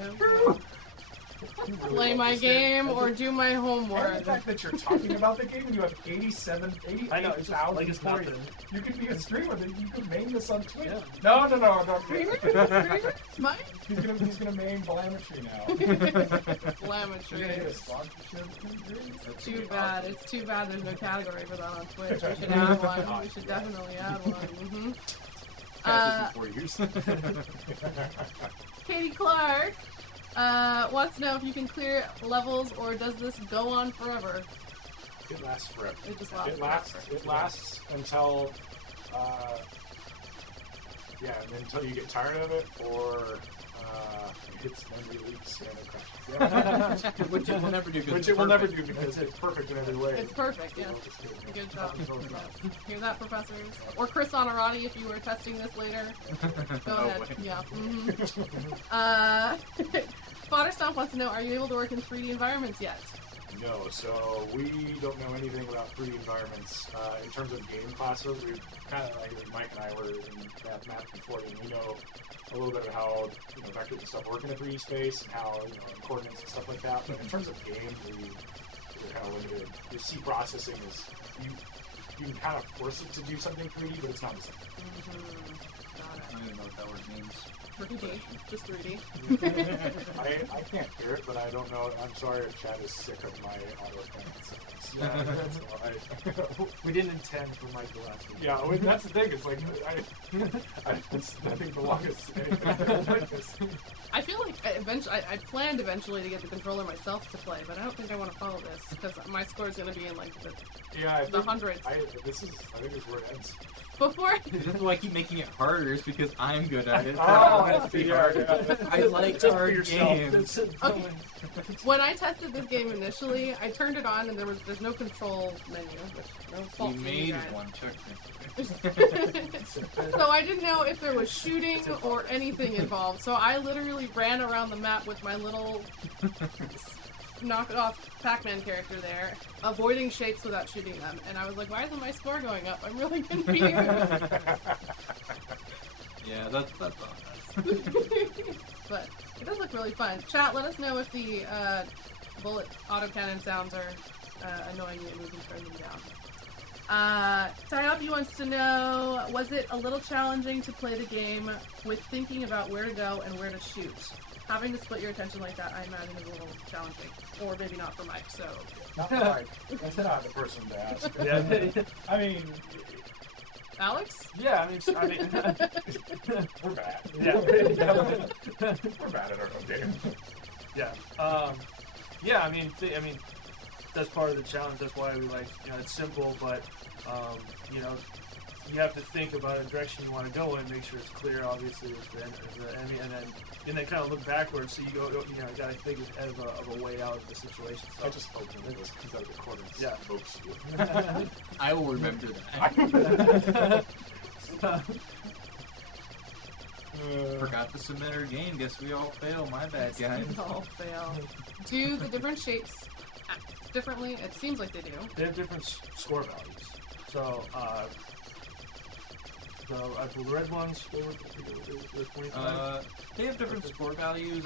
Play my game or do my And homework. the fact that you're talking about the game and you have 88,000 I know, it's just like it's points. nothing. You could be a streamer, then you could main this on Twitch. Yeah. No. Streamer? Mine? He's gonna main BLAMetry now. You're gonna get a BLAMetry. sponsorship. Too bad. It's too bad there's no category for that on Twitch. We should add one. We should definitely add one. Past this in 4 years. Katie Clark wants to know if you can clear levels or does this go on forever? It lasts forever. It just lasts forever. It lasts until until you get tired of it or it's memory leaks and it crashes. Which it will never do. Which it will never do because it's perfect in every way. It's perfect, yes. Good job. Yes. Hear that, professors? Or Chris Honorati, if you were testing this later. Go ahead. wait. Yeah. Fodder Stomp wants to know, are you able to work in 3D environments yet? No, so we don't know anything about 3D environments. In terms of game classes, we kind of, like Mike and I were in math before, and we know a little bit of how vectors and stuff work in a 3D space and how coordinates and stuff like that. But in terms of game, we're kind of limited. The C processing is you can kind of force it to do something 3D, but it's not the same. I don't even know what that word means. 3D, just 3D. I can't hear it, but I don't know. I'm sorry if Chad is sick of my auto Yeah, that's we didn't intend for Mike to last week. Yeah, that's the thing. It's like it's nothing belongs to anything like this. I feel like I planned eventually to get the controller myself to play, but I don't think I want to follow this because my score is going to be in like the hundreds. I think this is where it ends. Before That's why I keep making it harder, is because I'm good at it. Oh, that's the hard. I like Just for hard yourself. games. Okay. When I tested this game initially, I turned it on and there's no control menu, which no fault You to you made guys. one, technically. So I didn't know if there was shooting or anything involved. So I literally ran around the map with my little knockoff Pac-Man character there, avoiding shapes without shooting them. And I was like, why isn't my score going up? I'm really confused. Yeah, that's honest. But it does look really fun. Chat, let us know if the bullet autocannon sounds are annoying me and we can turn them down. Tayapi wants to know, was it a little challenging to play the game with thinking about where to go and where to shoot? Having to split your attention like that, I imagine, is a little challenging. Or maybe not for Mike, so... Not for Mike. That's not the person to ask. Yeah. I mean... Alex? Yeah, I mean, We're bad. yeah. We're bad at our own game. Yeah. Yeah, I mean, that's part of the challenge. That's why we like, it's simple, but, you have to think about a direction you want to go in, make sure it's clear, obviously, with the enemy, and then kind of look backwards, so you got to think of a way out of the situation. So I just hope that this comes out of the corner and Yeah. smokes you. I will remember that. Forgot to submit our game. Guess we all fail. My bad, guys. We all fail. Do the different shapes act differently? It seems like they do. They have different score values. So, the red ones, what were 25? They have different score values.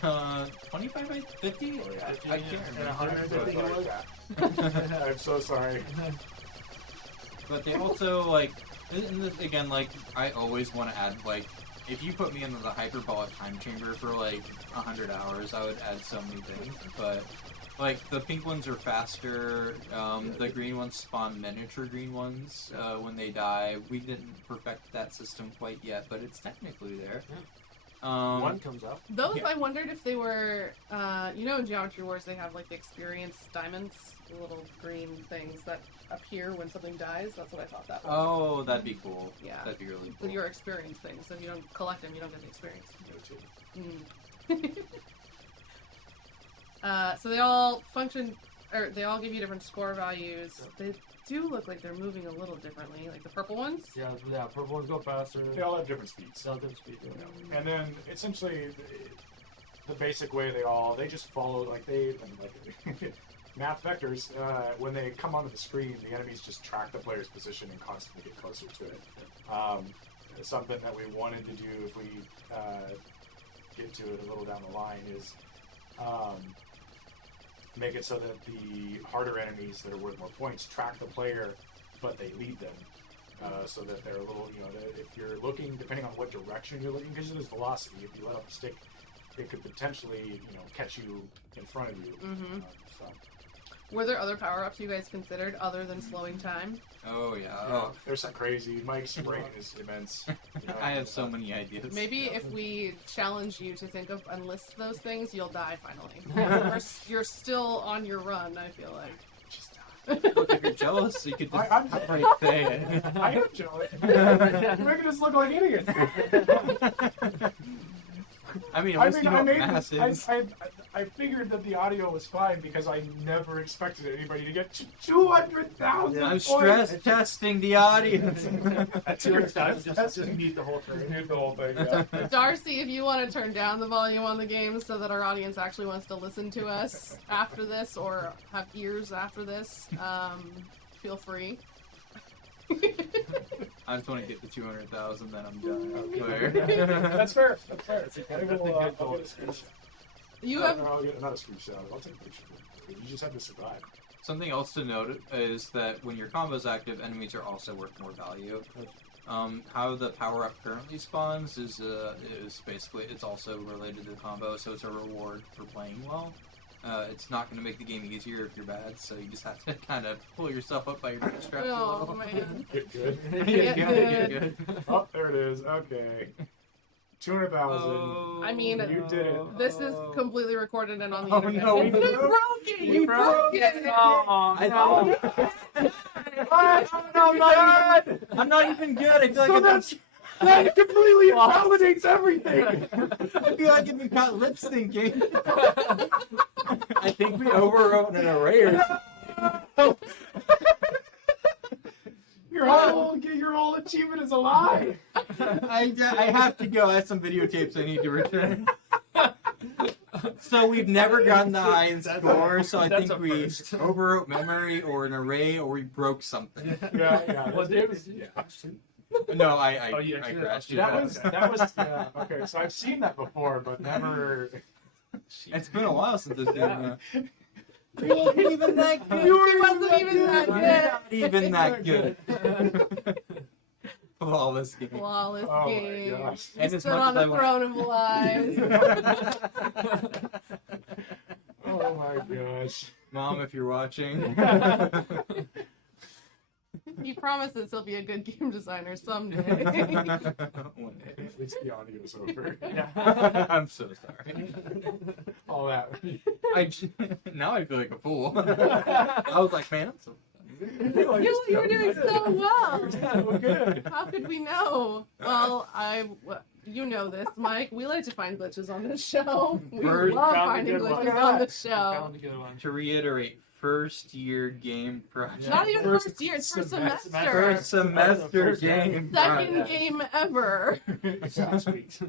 25 by 50? Oh, yeah. I can't And remember. 100, I think it was. I'm so sorry. But they also, like, again, like, I always want to add, like, if you put me into the hyperbolic time chamber for, like, 100 hours, I would add so many things. But, like, the pink ones are faster. The green ones spawn miniature green ones when they die. We didn't perfect that system quite yet, but it's technically there. One comes up. Those, Yeah. I wondered if they were, in Geometry Wars they have, like, the experience diamonds, the little green things that appear when something dies. That's what I thought that was. Oh, that'd be cool. Yeah. That'd be really With cool. your experience things. So if you don't collect them, you don't get the experience. So they all function, or they all give you different score values. They do look like they're moving a little differently, like the purple ones. Yeah, purple ones go faster. They all have different speeds. They all have different speed. Yeah. And then essentially the basic way they just follow like math vectors. When they come onto the screen, the enemies just track the player's position and constantly get closer to it. Something that we wanted to do if we get to it a little down the line is make it so that the harder enemies that are worth more points track the player, but they lead them. So that they're a little, if you're looking, depending on what direction you're looking, because there's velocity. If you let up the stick, it could potentially, catch you in front of you. Mm-hmm. So. Were there other power-ups you guys considered other than slowing time? Oh, yeah. There's some crazy. Mike's brain is immense. I have so many ideas. Maybe if we challenge you to think of and list those things, you'll die finally. You're still on your run, I feel like. Look, if you're jealous, you could just I'm right there. I am jealous. You're making us look like idiots. I mean, at least you don't masses. I figured that the audio was fine because I never expected anybody to get to 200,000 I'm points. stress testing the audience. At 200 times, just mute the whole thing. Mute the whole thing, yeah. Darcy, if you want to turn down the volume on the game so that our audience actually wants to listen to us after this or have ears after this, feel free. I just want to get to 200,000, then I'm done. That's fair. That's fair. I will, think I'll good goal. get a screenshot. You have I'll get not a screenshot. I'll take a picture. You just have to survive. Something else to note is that when your combo is active, enemies are also worth more value. How the power up currently spawns is basically, it's also related to the combo, so it's a reward for playing well. It's not going to make the game easier if you're bad, so you just have to kind of pull yourself up by your bootstraps a oh little. man. Get good. Get Get good. Oh, there it is. Okay. 200,000. Oh, I mean, You did it. This is completely recorded and on the Oh, internet. no, You we broke it! You broke it! Oh, I'm not even good. I feel like So that completely invalidates everything. I feel like I've been caught lip syncing. I think we overwrote an array or Your whole achievement is a lie. I have to go. I have some videotapes I need to return. So we've never gotten the highest score, so I that's think a we first. overwrote memory or an array or we broke something. Yeah. Was it? No, I Oh, you actually crashed it. That was yeah. Okay, so I've seen that before, but never. It's been a while since this Yeah. game. You weren't even that good. He wasn't even that Not even that good. Flawless game. Flawless Oh my game. gosh. You And as stood much on as I the want- throne of lies. Oh my gosh. Mom, if you're watching. He promises he'll be a good game designer someday. One day. At least the audio's over. Yeah. I'm so sorry. All that. Now I feel like a fool. I was like, man, I'm so. You were doing so well. We're good. How could we know? Well, you know this, Mike. We like to find glitches on this show. We First, love found a finding good one. glitches on the show. Found a good one. To reiterate, first year game project. Not even First first year, it's first semester. semester. First semester First game. game. Second project. game ever. 6 weeks.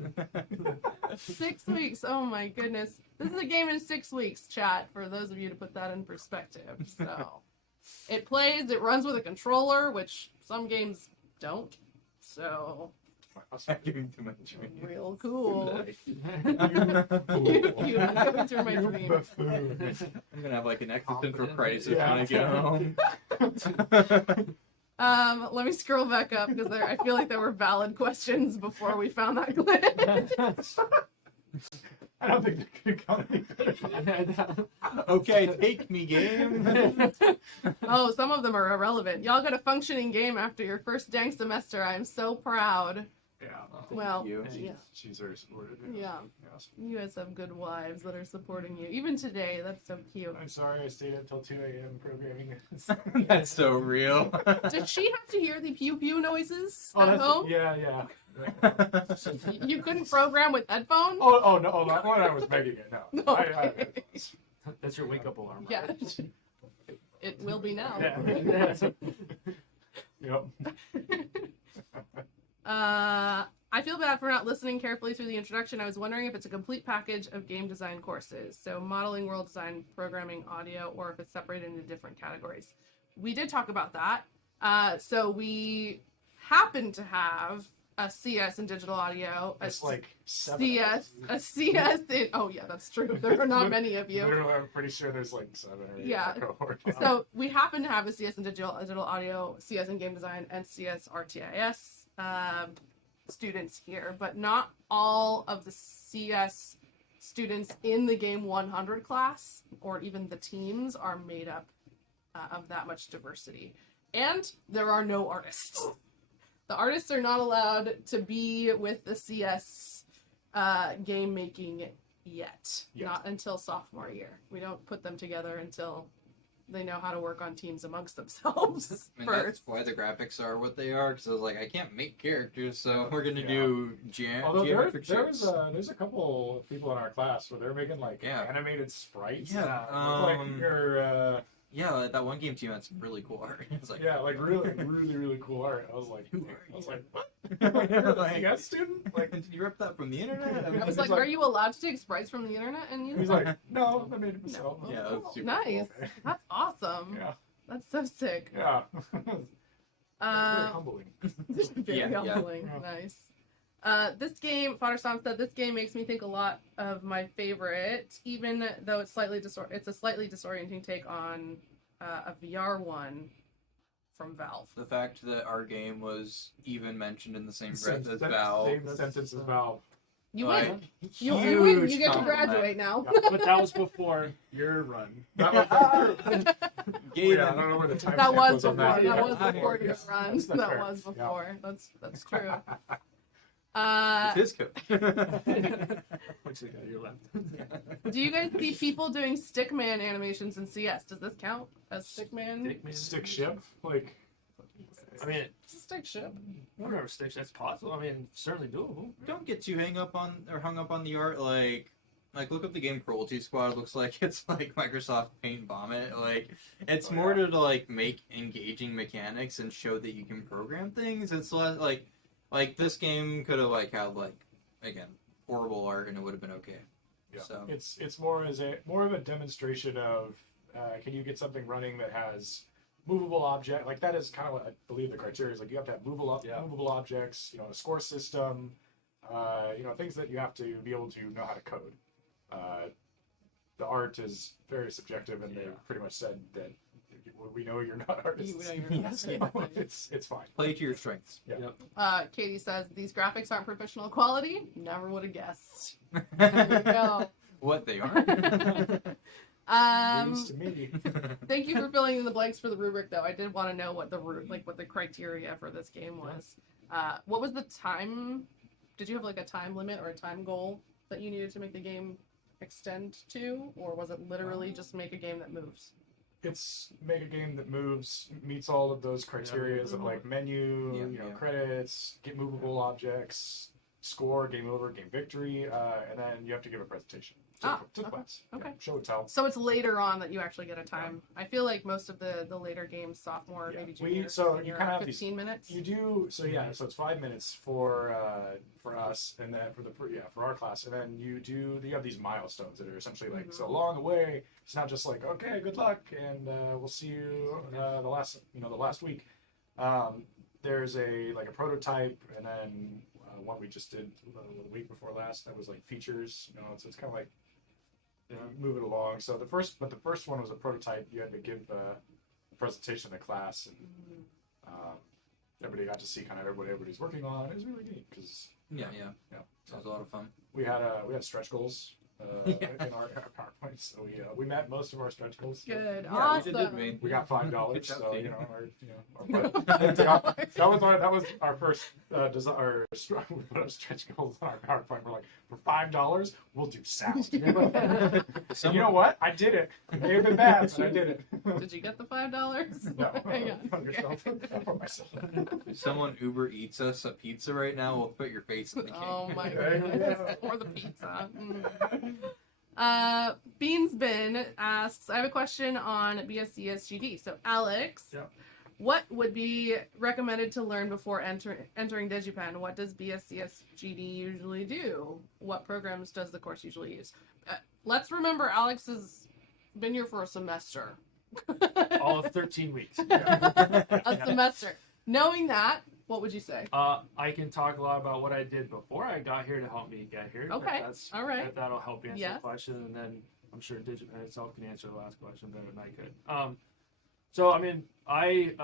6 weeks. Oh my goodness. This is a game in 6 weeks, chat, for those of you to put that in perspective. So it plays, it runs with a controller, which some games don't. So I'm giving too much. real cool. You You are going through my dream. buffoon. I'm gonna have like an existential Confident. crisis Yeah. when I get home. Let me scroll back up because I feel like there were valid questions before we found that glitch. I don't think they could come any better. Okay, take me, game. Oh, some of them are irrelevant. Y'all got a functioning game after your first dang semester. I'm so proud. Yeah. Well, you. yeah. She's very supportive. Yeah. Yes. You guys have good wives that are supporting you. Even today, that's so cute. I'm sorry I stayed up till 2 a.m. programming. That's so real. Did she have to hear the pew pew noises Oh, at that's, home? yeah, yeah. You couldn't program with headphones? Oh no! Oh, that one I was making it. No, No. I That's your wake up alarm. Yeah. It will be now. Yeah. Yep. I feel bad for not listening carefully through the introduction. I was wondering if it's a complete package of game design courses. So modeling, world design, programming, audio, or if it's separated into different categories. We did talk about that. So we happen to have a CS in digital audio, a It's like 7 CS, a CS in, oh yeah, that's true. There are not many of you. Literally, I'm pretty sure there's like 7 or 8 Yeah. in the cohort. So we happen to have a CS in digital audio, CS in game design, and CS RTIS students here, but not all of the CS students in the game 100 class or even the teams are made up of that much diversity. And there are no artists. The artists are not allowed to be with the CS game making yet. Not until sophomore year. We don't put them together until they know how to work on teams amongst themselves I mean, first. that's why the graphics are what they are. Because I was like, I can't make characters, so we're gonna Yeah. do Although geometric there's shapes. a couple of people in our class where they're making like Yeah. animated sprites. Yeah, Like you're Yeah, that one game team had some really cool art. It's like, yeah, like really cool art. I was like, Who are I was you? like, what? You're You're a like- CS student? Like, did you rip that from the internet? I Yeah. was He's like, like- are you allowed to take sprites from the internet and use he's them? like, no, I made it myself. No. Yeah, that's super Nice. cool. That's awesome. Yeah, That's so sick. yeah. Very humbling. Very Yeah, yeah. humbling. Yeah. Nice. This game, Fodder Stomp said, this game makes me think a lot of my favorite, even though it's it's a slightly disorienting take on a VR one from Valve. The fact that our game was even mentioned in the same breath as Same Valve. sentence as Valve. You like, win. You win. You huge get to compliment. graduate now. Yeah. But that was before your run. That was, Gave yeah, I him- don't know where the time That was on before. that. That was Yeah. before your run. That's That fair. was Yeah. before. That's true. It's his code. Which is your left. Do you guys see people doing stickman animations in CS? Does this count as stickman? Stick ship? Like, I mean, Stick ship. whatever sticks, that's possible. I mean, certainly doable. Don't get too hung up on the art. Like look up the game Cruelty Squad. It looks like it's like Microsoft Paint Vomit. Like it's more to like make engaging mechanics and show that you can program things. It's like this game could have like had like again horrible art and it would have been okay. yeah, So it's more of a demonstration of can you get something running that has movable object, like that is kind of what I believe the criteria is. Like you have to have movable objects, a score system, things that you have to be able to know how to code. The art is very subjective, and they pretty much said that we know you're not artists. You know you're not. So it's fine. Play to your strengths. Katie says these graphics aren't professional quality. Never would have guessed. There you go. What they are. News to me. Thank you for filling in the blanks for the rubric, though. I did want to know what the criteria for this game was. What was the time? Did you have like a time limit or a time goal that you needed to make the game extend to, or was it literally just make a game that moves? It's make a game that moves, meets all of those criteria of like menu, credits, get movable objects, score, game over, game victory, and then you have to give a presentation to the class. Okay. Show and tell. So it's later on that you actually get a time. I feel like most of the later games, sophomore, maybe junior, so you kind of have 15 minutes. You do so so it's 5 minutes for us, and then for our class, and then you have these milestones that are essentially like so along the way. It's not just like okay, good luck, and we'll see you the last week. There's a prototype, and then one we just did the week before last that was like features. So it's kind of like move it along. So the first one was a prototype. You had to give a presentation to class, and everybody got to see kind of everybody's working on. It was really neat because Sounds a lot of fun. we had stretch goals in our PowerPoint, so we met most of our stretch goals. Good, Yeah, awesome. We got $5, Good job, so team. that was our first desire. We put up stretch goals on our PowerPoint. We're like, for $5, we'll do sound. And you know what? I did it. It may have been bad, but I did it. Did you get the $5? No, Yeah. on yourself, for myself. If someone Uber Eats us a pizza right now, we'll put your face in the cake. Oh my There you goodness. go. Or the pizza. Beansbin asks, I have a question on BSCSGD. So Alex, Yep. what would be recommended to learn before entering DigiPen? What does BSCSGD usually do? What programs does the course usually use? Let's remember Alex has been here for a semester. All of 13 weeks. A semester. Knowing that, what would you say? I can talk a lot about what I did before I got here to help me get here. Okay. All right. That'll help answer Yes. the question, and then I'm sure DigiPen itself can answer the last question better than I could. So, I mean, I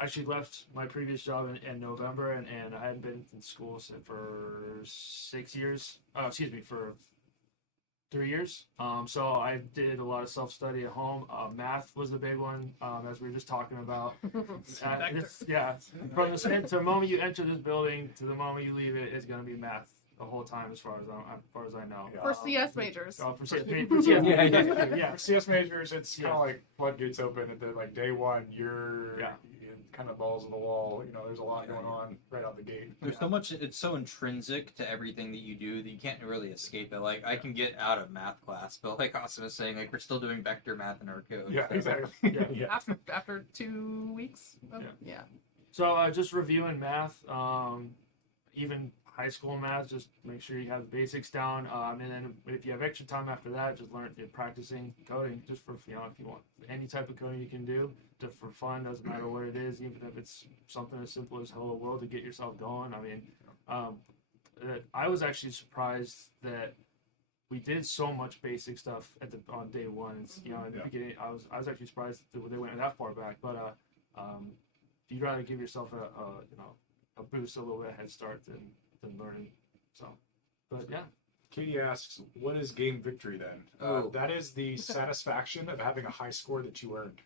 actually left my previous job in November, and I hadn't been in school for 6 years. For 3 years. So I did a lot of self-study at home. Math was the big one, as we were just talking about. From the moment you enter this building to the moment you leave it, it's going to be math the whole time, as far as I know. Yeah. For CS majors. For CS majors, yeah. For CS majors, it's kind of like floodgates open at the day one. You're kind of balls in the wall. There's a lot going on right out the gate. There's so much. It's so intrinsic to everything that you do that you can't really escape it. Like I can get out of math class, but like Austin was saying, like we're still doing vector math in our code. Yeah, exactly. Yeah. After 2 weeks? Yeah. So just reviewing math, even high school math, just make sure you have the basics down. And then if you have extra time after that, just practicing coding just for, if you want any type of coding you can do just for fun, doesn't matter what it is, even if it's something as simple as hello world to get yourself going. I mean, I was actually surprised that we did so much basic stuff on day one. In the beginning, I was actually surprised that they went that far back. But you'd rather give yourself a boost, a little bit head start than learning. So, but yeah. Katie asks, "What is game victory then?" That is the satisfaction of having a high score that you earned.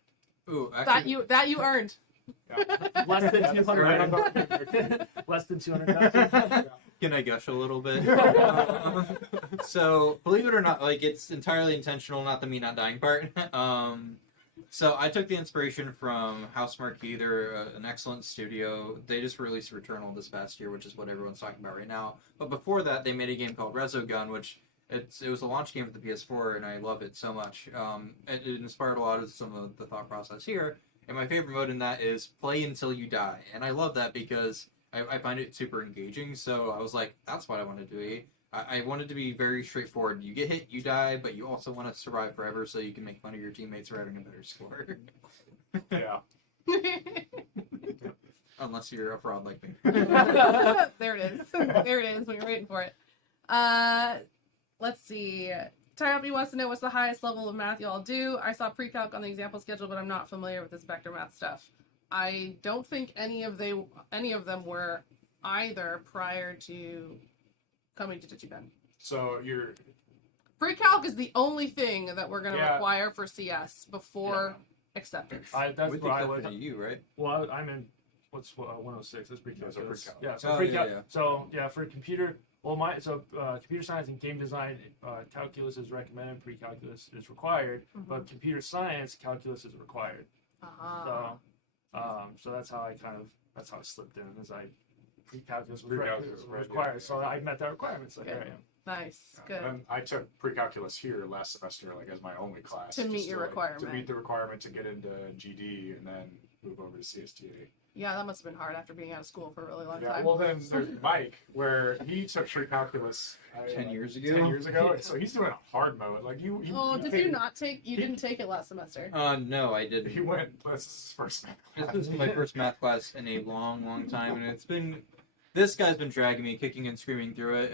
Ooh, That you earned. Yeah. Less than 200. Less than 200. Can I gush a little bit? So, believe it or not, like it's entirely intentional, not the me not dying part. So I took the inspiration from House Marquee. They're an excellent studio. They just released Returnal this past year, which is what everyone's talking about right now. But before that, they made a game called Resogun, which it was a launch game for the PS4, and I love it so much. It inspired a lot of some of the thought process here. And my favorite mode in that is play until you die. And I love that because I find it super engaging. So I was like, that's what I want to do. I wanted to be very straightforward. You get hit, you die, but you also want to survive forever so you can make fun of your teammates for having a better score. Yeah. Unless you're a fraud like me. There it is. There it is. We were waiting for it. Let's see. Tyrapy wants to know what's the highest level of math y'all do. I saw pre-calc on the example schedule, but I'm not familiar with this vector math stuff. I don't think any of them were either prior to coming to DigiPen. So you're Pre-calc is the only thing that we're going to Yeah. require for CS before acceptance. That's With what I the would. you, right? Well, I'm in 106. That's pre-calculus. Yeah, so pre-calc. Yeah, so Oh, pre-calc. yeah. So yeah, for computer. Well, computer science and game design, calculus is recommended, pre-calculus is required, but computer science, calculus is required. Uh-huh. So that's how I slipped in, is pre-calculus was Pre-calculus, right, required. yeah. So I met that requirement. So here I am. Nice. Good. And I took pre-calculus here last semester, like as my only class. To meet just your like, requirement. To meet the requirement to get into GD and then move over to CSTA. Yeah, that must have been hard after being out of school for a really long Yeah, time. well then there's Mike, where he took pre-calculus 10 years ago? 10 years ago, so he's doing a hard mode. Like you Did you not take? You didn't take it last semester. No, I didn't. He went. This is his first math class. This is my first math class in a long, long time, and this guy's been dragging me, kicking and screaming through it.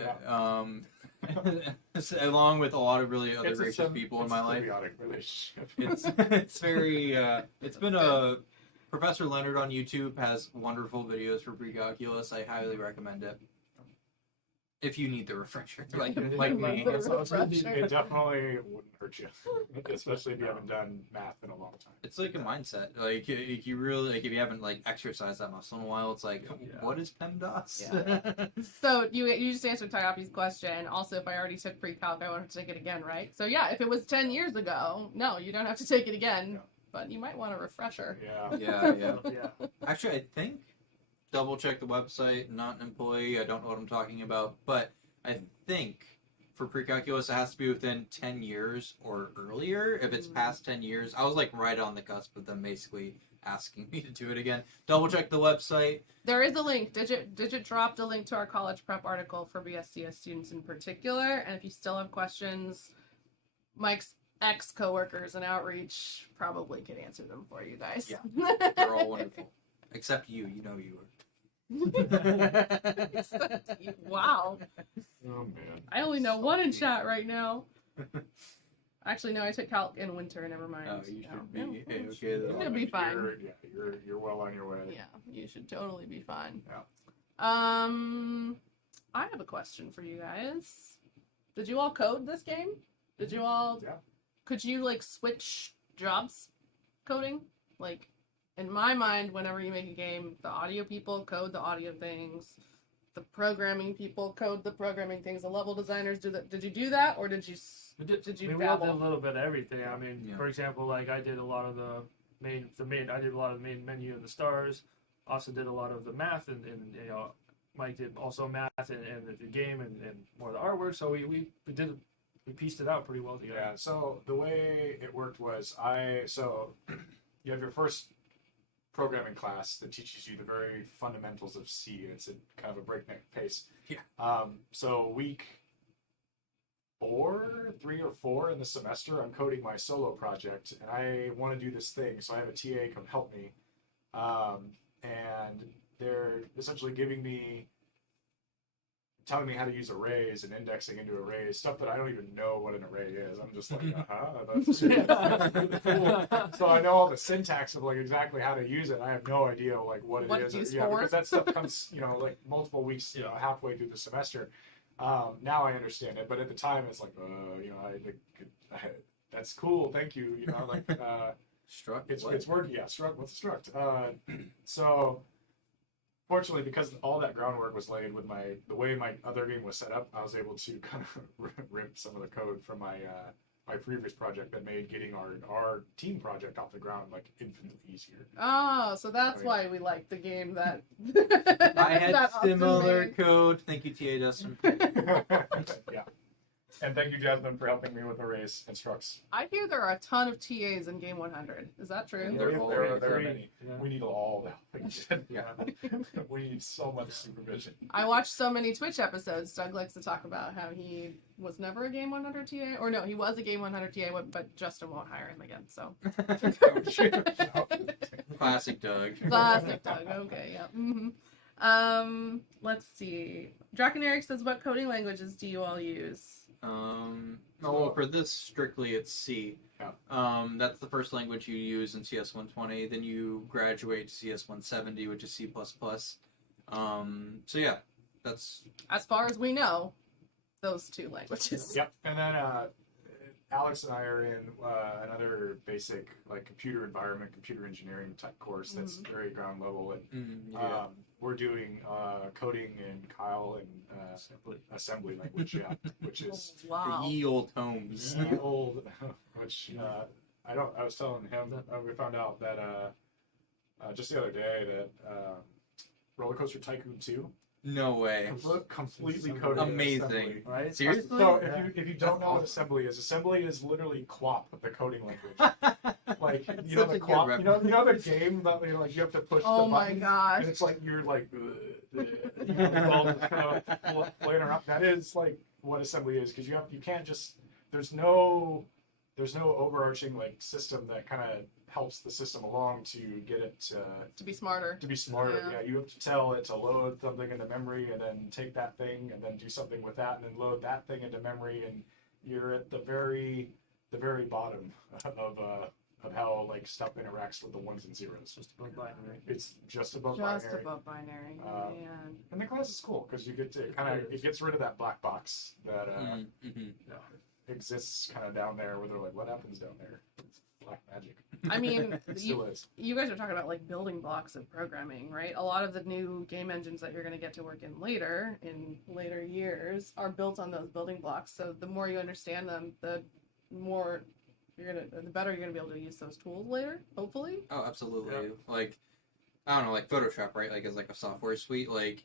Along with a lot of really other It's a gracious people in my life. symbiotic relationship. It's very. It's been a. Professor Leonard on YouTube has wonderful videos for pre-calculus. I highly recommend it. If you need the refresher, like me. It definitely wouldn't hurt you, especially if you haven't done math in a long time. It's like a mindset. Like you really like if you haven't like exercised that muscle in a while, it's like, what is PEMDAS? Yeah. So you just answered Tyapi's question. Also, if I already took pre-calc, I won't have to take it again, right? So yeah, if it was 10 years ago, no, you don't have to take it again. Yeah. But you might want a refresher. Yeah. Yeah. Actually, I think double check the website. Not an employee. I don't know what I'm talking about, but I think for pre-calculus it has to be within 10 years or earlier. If it's past 10 years, I was like right on the cusp of them basically asking me to do it again. Double check the website. There is a link. Digit dropped a link to our college prep article for BSCS students in particular. And if you still have questions, Mike's ex-coworkers in outreach probably could answer them for you guys. Yeah. They're all wonderful. Except you. You know you are. Wow. Oh man. I only know one in chat right now. Actually, no, I took calc in winter. Never mind. Oh, you should be No. okay though. You'll be fine. You're well on your way. Yeah, you should totally be fine. Yeah. I have a question for you guys. Did you all code this game? Did you all? Yeah. Could you like switch jobs coding? Like, in my mind, whenever you make a game, the audio people code the audio things, the programming people code the programming things, the level designers do that. Did you do that, or did you? Did you we all did a dabble? little bit of everything. I mean, Yeah. for example, like I did a lot of the main. I did a lot of the main menu and the stars. Also did a lot of the math and Mike did also math and the game and more of the artwork. So we pieced it out pretty well together. Yeah, so the way it worked was you have your first programming class that teaches you the very fundamentals of C, and it's at kind of a breakneck pace. Yeah. So week 3 or 4 in the semester, I'm coding my solo project, and I want to do this thing, so I have a TA come help me. And they're essentially telling me how to use arrays and indexing into arrays, stuff that I don't even know what an array is. I'm just like, that's cool. So I know all the syntax of like exactly how to use it. I have no idea like what it is. it's Yeah, for. because that stuff comes, like multiple weeks, halfway through the semester. Now I understand it, but at the time it's like, that's cool, thank you. Struct. It's working. Yeah, struct. What's a struct? So fortunately, because all that groundwork was laid with the way my other game was set up, I was able to kind of rip some of the code from my previous project that made getting our team project off the ground like infinitely easier. Oh, so that's why we like the game that I had that Austin similar made. code. Thank you, TA Dustin. Yeah. And thank you, Jasmine, for helping me with arrays and structs. I hear there are a ton of TAs in Game 100. Is that true? They're all There right. are many. Yeah. We need all the help. Yeah. We need so much supervision. I watch so many Twitch episodes. Doug likes to talk about how he was never a Game 100 TA, or no, he was a Game 100 TA, but Justin won't hire him again. So Classic Doug. classic Doug. Okay, yeah. Let's see. Draken Eric says, "What coding languages do you all use?" Well, for this strictly, it's C. Yeah. That's the first language you use in CS 120. Then you graduate to CS 170, which is C++. So yeah, that's As far as we know, those two languages. Yep. And then Alex and I are in another basic like computer environment, computer engineering type course that's very ground level, and yeah. we're doing coding in Kyle and assembly language, yeah, which is Wow. The ye old tomes. the old, which I was telling him we found out that just the other day that Roller Coaster Tycoon 2 No way. completely coded in Amazing. assembly. Right? Seriously? So if you don't know what assembly is literally QWOP, the coding language. Like you know Such the a good QWOP, reference. you know the game that like you have to push Oh the my buttons, gosh. and it's like you're like you know, it's all just kind of playing around. That is like what assembly is, because you can't just there's no overarching like system that kind of helps the system along to get it To be smarter. to be smarter. Yeah. Yeah, you have to tell it to load something into memory and then take that thing and then do something with that and then load that thing into memory, and you're at the very bottom of how like stuff interacts with the ones and zeros. Just above binary. It's just above Just binary. above binary. Um, Man. And the class is cool because you get to it gets rid of that black box that exists kind of down there where they're like, what happens down there? It's black magic. I mean, It still is. you guys are talking about like building blocks of programming, right? A lot of the new game engines that you're going to get to work in later years are built on those building blocks. So the more you understand them, the better you're gonna be able to use those tools later, hopefully. Oh, absolutely. Yeah. Like, I don't know, like Photoshop, right? Like, as like a software suite, like,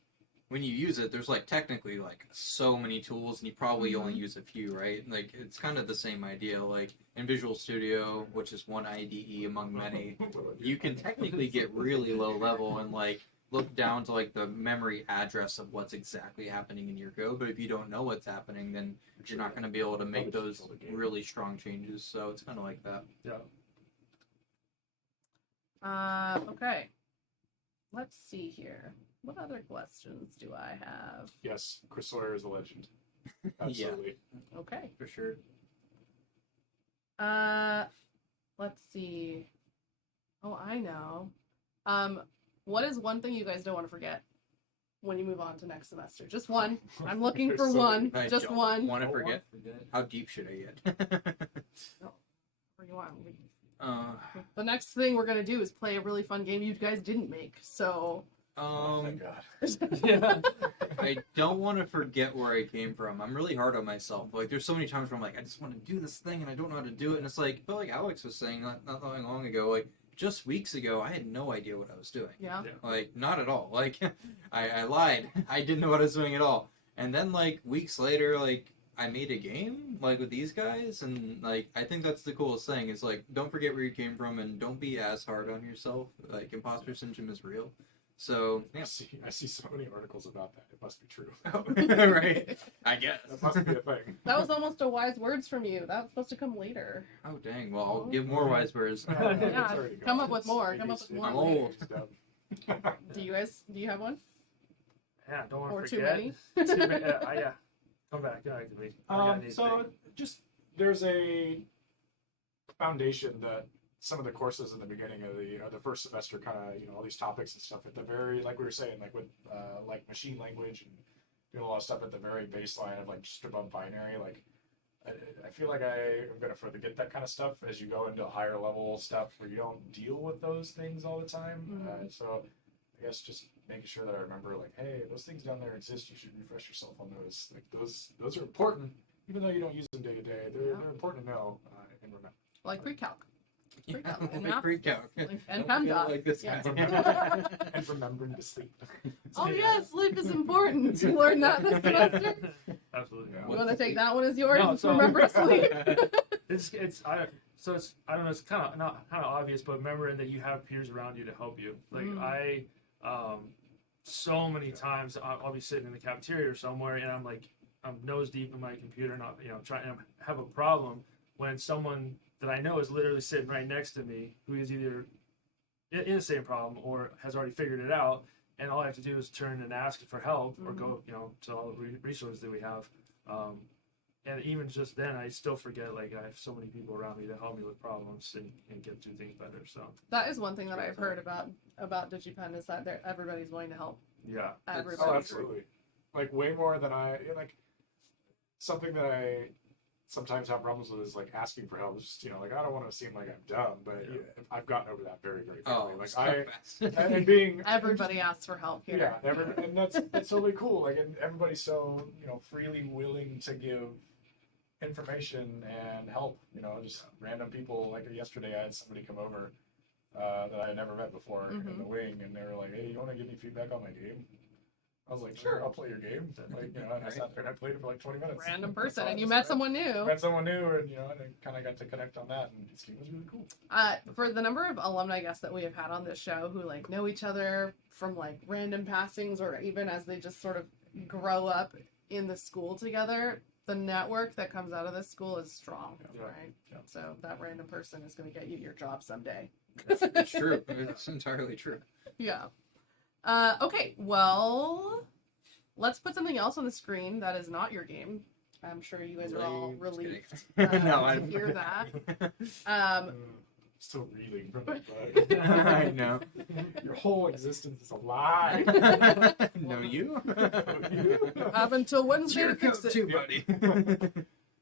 when you use it, there's like technically like so many tools, and you probably only use a few, right? Like, it's kind of the same idea. Like in Visual Studio, which is one IDE among many, you can technically get really low level and like look down to like the memory address of what's exactly happening in your code. But if you don't know what's happening, then you're not going to be able to make those really strong changes. So it's kind of like that. Yeah. Okay. Let's see here. What other questions do I have? Yes, Chris Sawyer is a legend. Absolutely. Okay. For sure. Let's see. Oh, I know. What is one thing you guys don't want to forget when you move on to next semester? Just one. I'm looking for There's so one. I Just don't one. Want to Oh, forget? forget. How deep should I get? What do you want? uh, The next thing we're gonna do is play a really fun game you guys didn't make. So. Oh, thank God. Yeah. I don't want to forget where I came from. I'm really hard on myself. Like, there's so many times where I'm like, I just want to do this thing and I don't know how to do it. And it's like, but like Alex was saying not long ago, like just weeks ago, I had no idea what I was doing. Yeah. Like, not at all. Like, I lied. I didn't know what I was doing at all. And then like weeks later, like I made a game like with these guys, and like I think that's the coolest thing is like don't forget where you came from and don't be as hard on yourself. Like imposter syndrome is real. So yeah. I see so many articles about that. It must be true. Right. I guess. That must be a thing. That was almost a wise words from you. That was supposed to come later. Oh dang. Well, I'll give more wise words. It's Yeah, already come gone. up with more. Come up with more. I'm old. Do you have one? Yeah, don't want Or to too forget. many? Too many. Yeah. Come back. Go back to me. So just there's a foundation that some of the courses in the beginning of the first semester kind of all these topics and stuff at the very, like we were saying, like with like machine language and doing a lot of stuff at the very baseline of like just above binary. Like I feel like I am gonna forget that kind of stuff as you go into higher level stuff where you don't deal with those things all the time. So I guess just making sure that I remember, like, hey, those things down there exist. You should refresh yourself on those. Like those are important, even though you don't use them day to day. They're important to know and remember. Like pre-calc. Yeah, And like math. pre-calc. And Don't PEMDAS. feel like this Yes. guy. And remembering to sleep. Oh yeah, sleep is important. You learned that this semester. Absolutely. Yeah. You want to take that one as yours? No, so- Remember to sleep. I don't know. It's kind of obvious, but remembering that you have peers around you to help you. Like so many times I'll be sitting in the cafeteria or somewhere, and I'm nose deep in my computer, not trying to have a problem when someone that I know is literally sitting right next to me, who is either in the same problem or has already figured it out, and all I have to do is turn and ask for help or go to all the resources that we have. and even just then, I still forget. Like I have so many people around me to help me with problems and get through things better. So That is one thing that Sure, I've heard about DigiPen is that everybody's willing to help yeah, everybody. Oh, absolutely. Like way more than like something that I sometimes have problems with is like asking for help. It's just like I don't want to seem like I'm dumb, but I've gotten over that very very quickly. Oh, Like so I fast. and being Everybody asks for help here. yeah, and that's totally cool. Like and everybody's so freely willing to give information and help. Just random people. Like yesterday, I had somebody come over that I had never met before in the wing, and they were like, "Hey, you want to give me feedback on my game?" I was like, "Sure, I'll play your game." And, and I sat there and I played it for like 20 minutes. Random That's person, all I and you just met read. someone new. Met someone new, and and I kind of got to connect on that, and his game was really cool. For the number of alumni guests that we have had on this show who like know each other from like random passings or even as they just sort of grow up in the school together, the network that comes out of this school is strong, Yeah. right? Yeah. So that random person is going to get you your job someday. It's true. It's entirely true. Yeah. Okay, well, let's put something else on the screen that is not your game. I'm sure you guys are all Just relieved kidding. No, to I hear that. Still reeling from it, but I know. your whole existence is a lie. No, you. Have until Wednesday Your to fix coat it. too, buddy.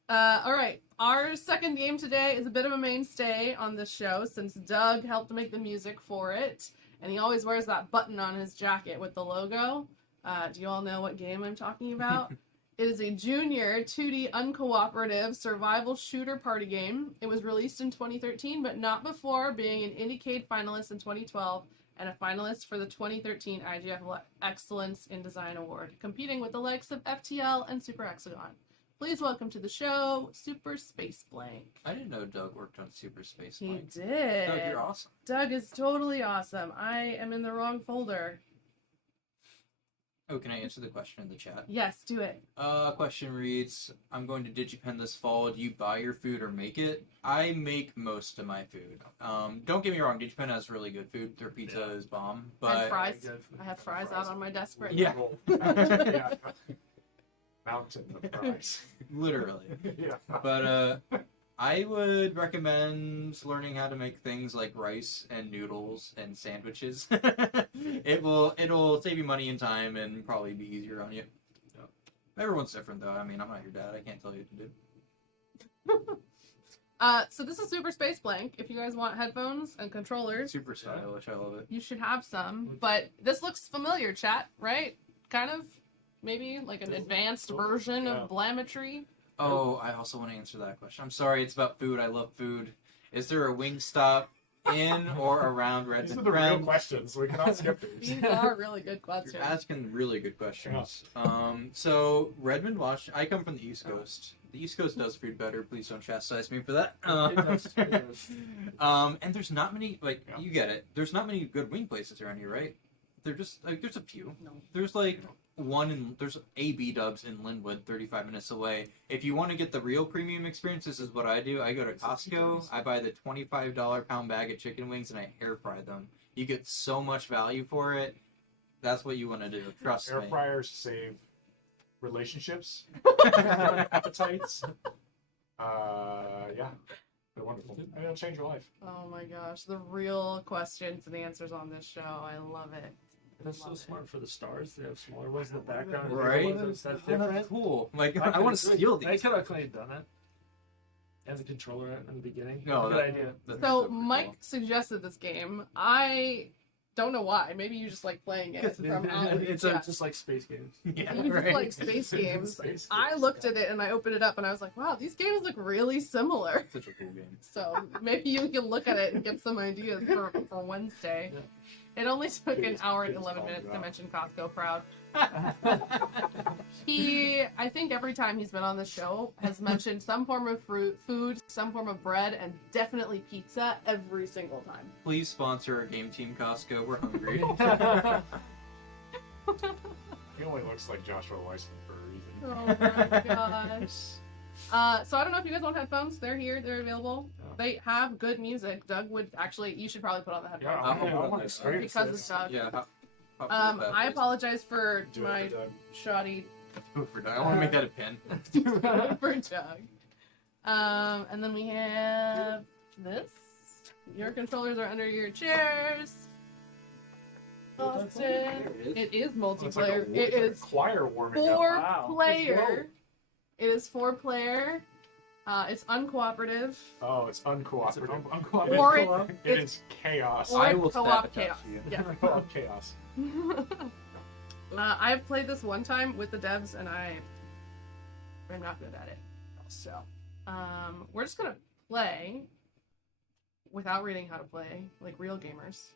All right. Our second game today is a bit of a mainstay on this show since Doug helped make the music for it, and he always wears that button on his jacket with the logo. Do you all know what game I'm talking about? It is a junior 2D uncooperative survival shooter party game. It was released in 2013, but not before being an Indiecade finalist in 2012 and a finalist for the 2013 IGF Excellence in Design Award, competing with the likes of FTL and Super Hexagon. Please welcome to the show, Super Space Blank. I didn't know Doug worked on Super Space He Blank. did. Doug, you're awesome. Doug is totally awesome. I am in the wrong folder. Oh, can I answer the question in the chat? Yes, do it. Question reads, I'm going to DigiPen this fall. Do you buy your food or make it? I make most of my food. Don't get me wrong, DigiPen has really good food. Their pizza is bomb. I have But fries. I have fries out on my desk right Yeah. Yeah. Mountain of fries. literally. Yeah. But I would recommend learning how to make things like rice and noodles and sandwiches. It'll save you money and time and probably be easier on you. Yep. Everyone's different though. I mean, I'm not your dad. I can't tell you what to do. So this is Super Space Blank. If you guys want headphones and controllers, Super stylish. I love it. you should have some. But this looks familiar, chat, right? Kind of, maybe like an advanced version of BLAMetry. Oh, I also want to answer that question. I'm sorry, it's about food. I love food. Is there a Wingstop in or around These are Redmond? the real Friend? questions. We cannot skip these. These are really good questions. You're asking really good questions. So Redmond, Washington. I come from the East Coast. The East Coast does food better. Please don't chastise me for that. It does. And there's not many. You get it. There's not many good wing places around here, right? They're just like there's a few. No. There's there's AB Dubs in Linwood, 35 minutes away. If you want to get the real premium experience, this is what I do. I go to Costco, I buy the $25 pound bag of chicken wings, and I air fry them. You get so much value for it. That's what you want to do. Trust Air me. fryers save relationships, appetites. Yeah, they're wonderful. And it'll change your life. Oh my gosh, the real questions and answers on this show. I love it. That's so smart for the stars. They have smaller ones in the background. Right? That's That's different. cool. I want to steal I these. could have clearly done that. And the controller in the beginning. No, good that- idea. That's So super Mike cool. suggested this game. I don't know why. Maybe you just like playing it from out. It's Yeah. just like space games. Yeah, You just right. like space games. Space I games. looked at it and I opened it up and I was like, wow, these games look really similar. Such a cool game. So maybe you can look at it and get some ideas for Wednesday. Yeah. It only took an Please, hour and please 11 call me minutes to out. mention Costco proud. I think every time he's been on the show, has mentioned some form of food, some form of bread, and definitely pizza every single time. Please sponsor our game team, Costco. We're hungry. He only looks like Joshua Weissman for a reason. Oh my gosh. So I don't know if you guys want headphones. They're here. They're available. Yeah. They have good music. Doug would actually. You should probably put on the Yeah, headphones. I want to experience Because this. it's Doug. Yeah. I apologize for Do it my for Doug. shoddy Food for Doug. I want to make that a pin. For Doug. And then we have this. Your controllers are under your chairs. Austin. It is It's like multiplayer. a, It is choir warming up. Wow. 4-player. It is 4-player. It's uncooperative. Oh, it's uncooperative. Uncooperative. Or co-op. It is chaos. Or I will co-op sabotage chaos. you. Yeah. Co-op chaos. I've played this one time with the devs, and I'm not good at it. So, we're just gonna play without reading how to play, like real gamers.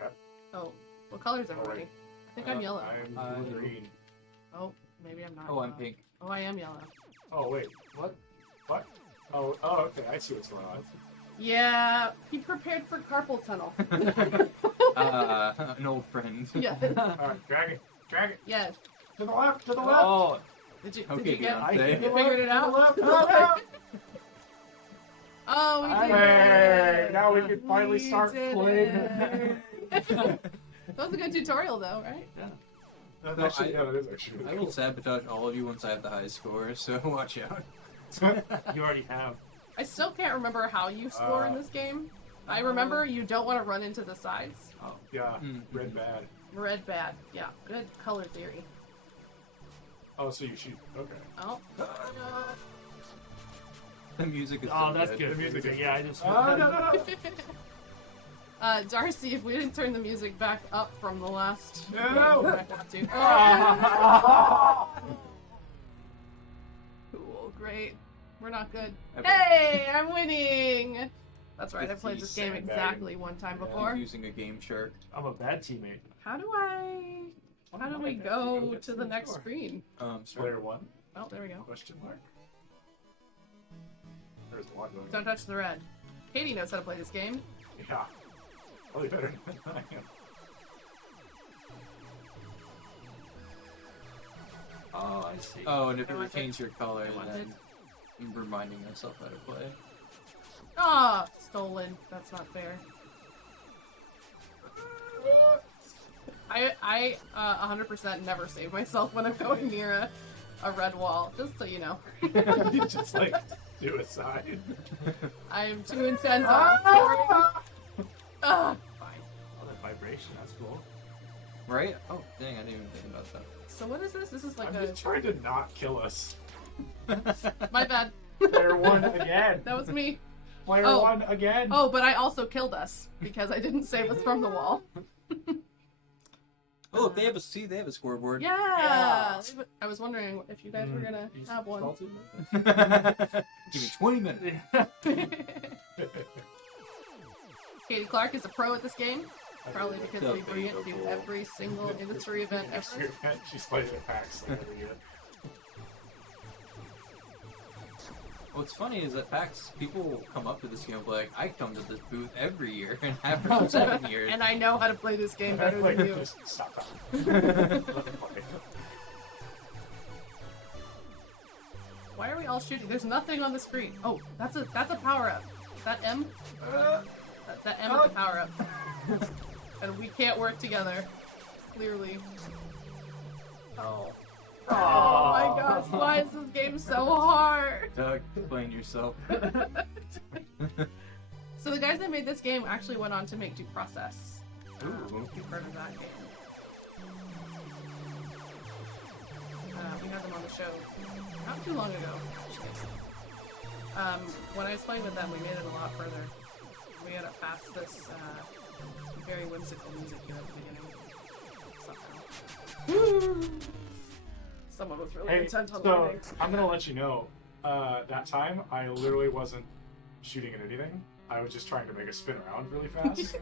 Okay. Oh, what color is everybody? wait. I think I'm yellow. I'm green. Oh, maybe I'm not. Oh, I'm yellow. pink. Oh, I am yellow. Oh, wait. What? What? Oh, okay. I see what's going on. Yeah, be prepared for carpal tunnel. An old friend. Yes. Alright, drag it. Drag it. Yes. To the left. To the left. Oh, Did you Okay, get? Beyonce. You figured it out? To the left. Oh, we did Hey, it. now we can finally We start did playing. it. That was a good tutorial, though, right? That's No, actually, yeah, that is actually really I will sabotage all of you once I have the high score, so watch out. cool. you already have. I still can't remember how you score in this game. I remember you don't want to run into the sides. Yeah, Mm. red bad. Red bad. Yeah, good color theory. Oh, so you shoot. Okay. Oh. The music is Oh, so that's good. good. The music is- Yeah, I just. Oh, no. Darcy, if we didn't turn the music back up from the last... No. I have to. Cool, great. We're not good. Hey, I'm winning! That's right, I've played this game exactly one time I'm before. using a game shark. I'm a bad teammate. How do we go to the next screen? Player one? Oh, there we go. Question mark. There's a lot going on. Don't touch the red. Katie knows how to play this game. Yeah. Probably better than I am. Oh, I see. Oh, and if I you want change your color, I want then I'm reminding myself how to play. Ah, stolen. That's not fair. I 100% never save myself when I'm going near a red wall, just so you know. You just like suicide. I am too intent on scoring. Fine. Oh, that vibration. That's cool. Right? Oh, dang, I didn't even think about So what is this? This is like I'm just trying to not kill us. that. My bad. Player one again. That was me. Player Oh. one again. Oh, but I also killed us because I didn't save us from the wall. Oh, look, they have a scoreboard. Yeah. I was wondering if you guys were gonna You have one. salty? Give me 20 minutes. Katie Clark is a pro at this game. Probably because The we bring it to faithful. every single industry event ever. She's playing at PAX like every year. What's funny is that PAX, people come up to this game like, I come to this booth every year and have for 7 years. And I know how to play this game better Like, than you. just stop that. Let them play. Why are we all shooting? There's nothing on the screen. Oh, that's a power up. That M? That M is a power up. And we can't work together. Clearly. Oh. Oh my gosh, why is this game so hard? Doug, explain yourself. So the guys that made this game actually went on to make Due Process. Ooh. You've heard of that game. We had them on the show not too long ago, actually. When I was playing with them, we made it a lot further. We had it past this very whimsical music here at the beginning. Somehow. Someone was really Hey, intent on so learning. I'm gonna let you know. That time, I literally wasn't shooting at anything. I was just trying to make a spin around really fast,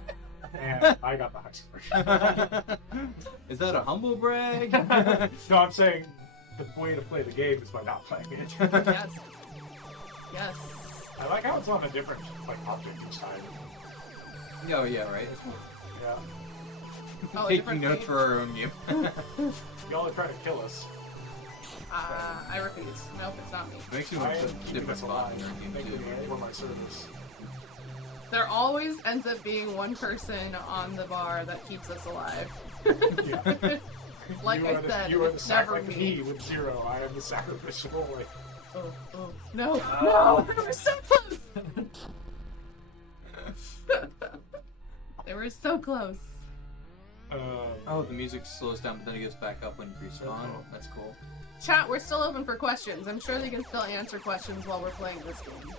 and I got the high score. Is that a humble brag? No, I'm saying the way to play the game is by not playing it. Yes. Yes. I like how it's on a different object each time. Oh, yeah, right? Yeah, Oh, a Taking different notes game. for our own game. y'all are trying to kill us. I refuse. Nope, it's not me. Makes you I want am some keeping different us spot alive. in your game, Thank you too. for my service. There always ends up being one person on the bar that keeps us alive. Yeah. Like you I are the, said, you are the it's never like me. me with 0. I am the sacrificial. Like, Oh, no, no, they were so close. They were so close. Oh, the music slows down, but then it gets back up when you respawn. cool. That's cool. Chat, we're still open for questions. I'm sure they can still answer questions while we're playing this game.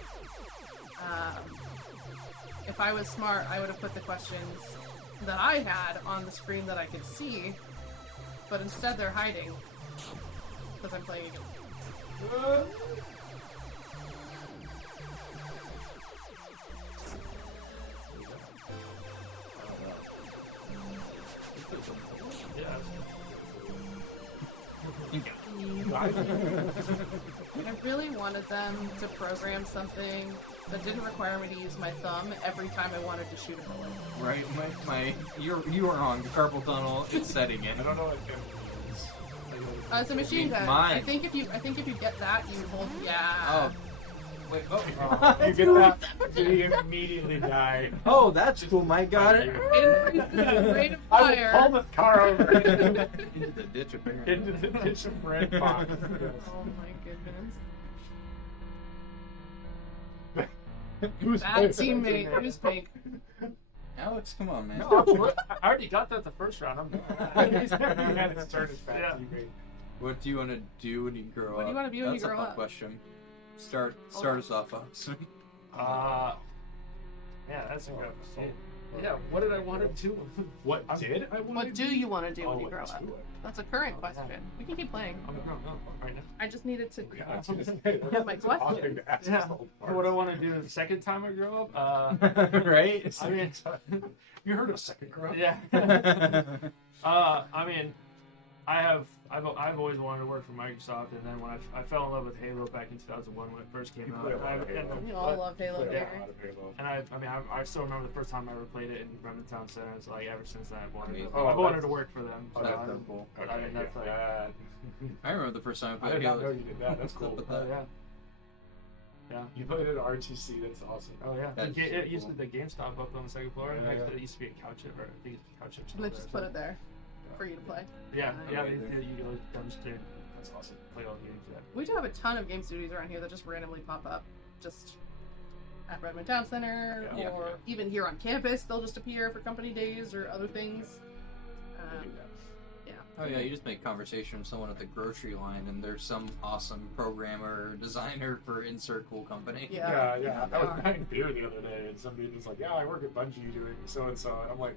If I was smart, I would have put the questions that I had on the screen that I could see, but instead they're hiding because I'm playing a game. Yeah. I really wanted them to program something that didn't require me to use my thumb every time I wanted to shoot a bullet. Right, you are wrong. The carpal tunnel is setting in. I don't know what it means. It's a machine gun. Mine. I think if you get that, you hold. Yeah. Oh, wait. Oh, You get that? You immediately die. oh, that's cool. Mike got it. Rate of I will fire. pull the car over Into the ditch, apparently. into the ditch of red box. Oh my goodness. Who's Bad teammate. Who's pink? Alex, come on, man. No, I already got that the first round. I'm He's never had his turn as bad Yeah. teammate. What do you want to do when you grow up? What do you wanna be when you That's grow a fun up? question. Start Hold us off, Alex. Yeah, that's a good. Yeah, what did I want to do? What did I want What do you want to do when you what grow up? do I- That's a current question. We can keep playing. I'm grown up right now. I just needed to. Yeah, I was gonna say, that's Yeah, my a odd question. thing to ask Yeah. us the whole part. What I want to do the second time I grow up? Right? I mean, You heard of second growth? yeah. I mean, I've always wanted to work for Microsoft, and then when I fell in love with Halo back in 2001 when it first came You out, play a lot of and Halo. We all love Halo Played a here. lot of Halo. And I mean, I still remember the first time I ever played it in Bremen Town Center. It's like ever since that, I've wanted, Amazing. Oh, I've wanted that's- to work for them. Oh, So, that's so cool. but I mean, that's like, yeah. I remember the first time I I played did not know Halo. you did that. That's cool. But oh that- yeah, yeah. You played it at RTC. That's awesome. Oh yeah, That's it so used to cool. the GameStop up on the second floor. Yeah, yeah. It used to be a couch, or I think it's a couch. Let's just put it there for you to play. Yeah, yeah. Amazing. You always demonstrate, That's awesome. play all the games. Yeah. We do have a ton of game studios around here that just randomly pop up, just at Redmond Town Center, Yeah. or even here on campus. They'll just appear for company days or other things. I do that. Oh yeah, you just make conversation with someone at the grocery line, and there's some awesome programmer or designer for insert cool company. Yeah. Yeah. I was buying beer the other day, and somebody was like, "Yeah, I work at Bungie doing so and so," and I'm like,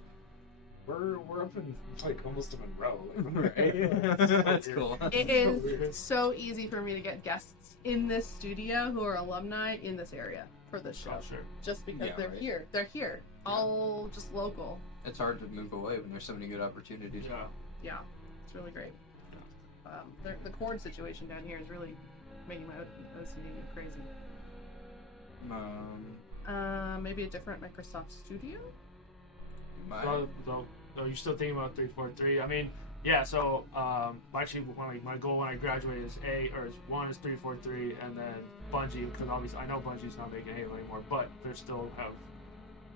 "We're up in like almost to Monroe." Like, Right? so That's weird. cool. It So weird. is so easy for me to get guests in this studio who are alumni in this area for this show, Oh sure. just because Yeah, they're right. here. They're here, all just local. It's hard to move away when there's so many good opportunities. Yeah. Yeah, it's really great. The cord situation down here is really making my OCD crazy. Maybe a different Microsoft Studio. My, So are you still thinking about 343? I mean, yeah. So actually, my goal when I graduate is one is 343, and then Bungie, because obviously I know Bungie's not making Halo anymore, but they're still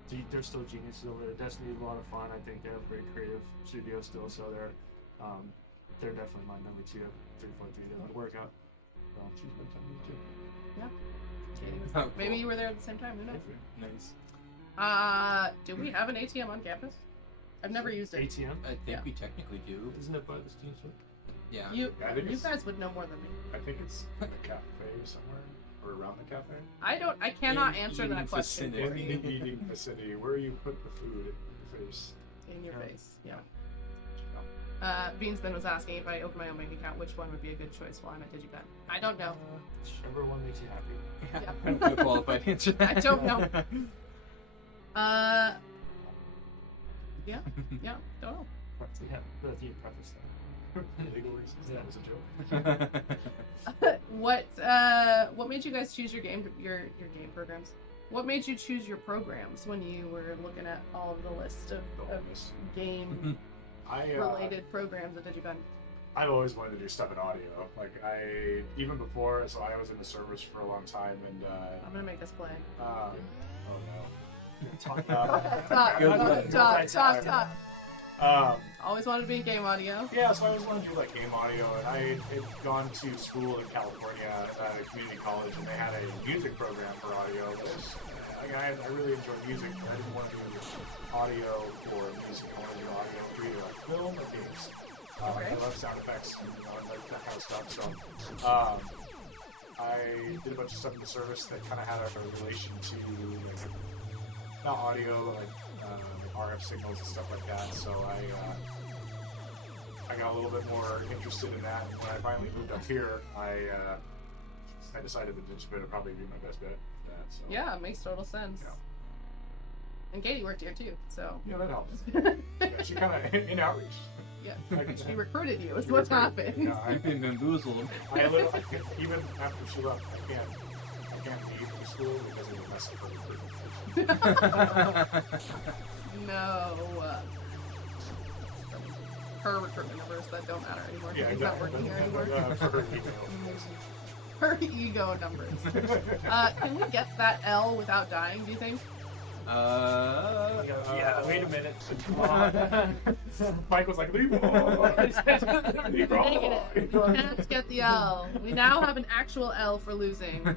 geniuses over there. Destiny is a lot of fun. I think they have a very creative studio still, so they're definitely my number two. 343, they would work out. So, She's been telling me too. Katie was Oh, there. Maybe cool. you were there at the same time. Who knows? nice. Do we have an ATM on campus? I've never used it. ATM, I think Yeah. we technically do. isn't it by the Steam store? Yeah. You Yeah, I think you it's- guys would know more than me. I think it's in the cafe somewhere or around the cafe. I cannot In answer eating that question vicinity. for In you. the eating vicinity, where you put the food in your face. In your Yeah. face. Yeah. Beansman was asking if I open my own bank account, which one would be a good choice while I'm at DigiPen. I don't know. Whichever one makes you happy. Yeah. I don't feel qualified to answer that. I don't know. Yeah, don't know. Yeah, that's you preface that. Legal reasons. Yeah. That was a joke. What made you guys choose your game programs? What made you choose your programs when you were looking at all of the list of game I related programs at DigiPen? I've always wanted to do stuff in audio. Like even before, so I was in the service for a long time, and I'm gonna make us play. oh no. Talk Talk, Good talk, luck. talk, talk, talk. Always wanted to be in game audio. Yeah, so I always wanted to do like game audio, and I had gone to school in California at a community college, and they had a music program for audio. I really enjoyed music. I didn't want to do audio for music. I wanted to do audio for either like film or games. Okay. I love sound effects and like that kind of stuff. So I did a bunch of stuff in the service that kind of had a relation to like, not audio, but like RF signals and stuff like that. So I got a little bit more interested in that. And when I finally moved up here, I decided that DigiPen would probably be my best bet for that. So. Yeah, it makes total sense. Yeah. And Katie worked here too, so. Yeah, that helps. Yeah, she kind of in outreach. Yeah, she recruited you. Is what happened. Yeah, I've been bamboozled. I even after she left, I can't leave the school because it was messing with her. No. Her recruitment numbers that don't matter anymore. Yeah, She's exactly. not working here anymore. For her email. Her ego numbers. Can we get that L without dying, do you think? Yeah, wait a minute. Mike was like, leave it alone. Leave it alone. Negative. We can't get the L. We now have an actual L for losing.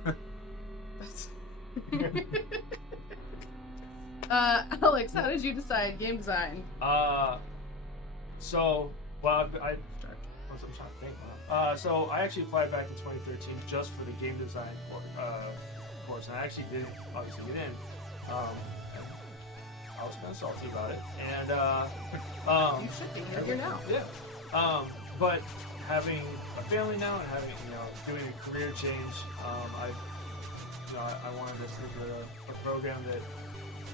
Alex, how did you decide game design? So, well, I'm trying to think. So I actually applied back in 2013 just for the game design course, and I actually did obviously get in. I was kind of salty about it, and You should be. You're here now. yeah. But having a family now and having doing a career change, I wanted to stick with a program that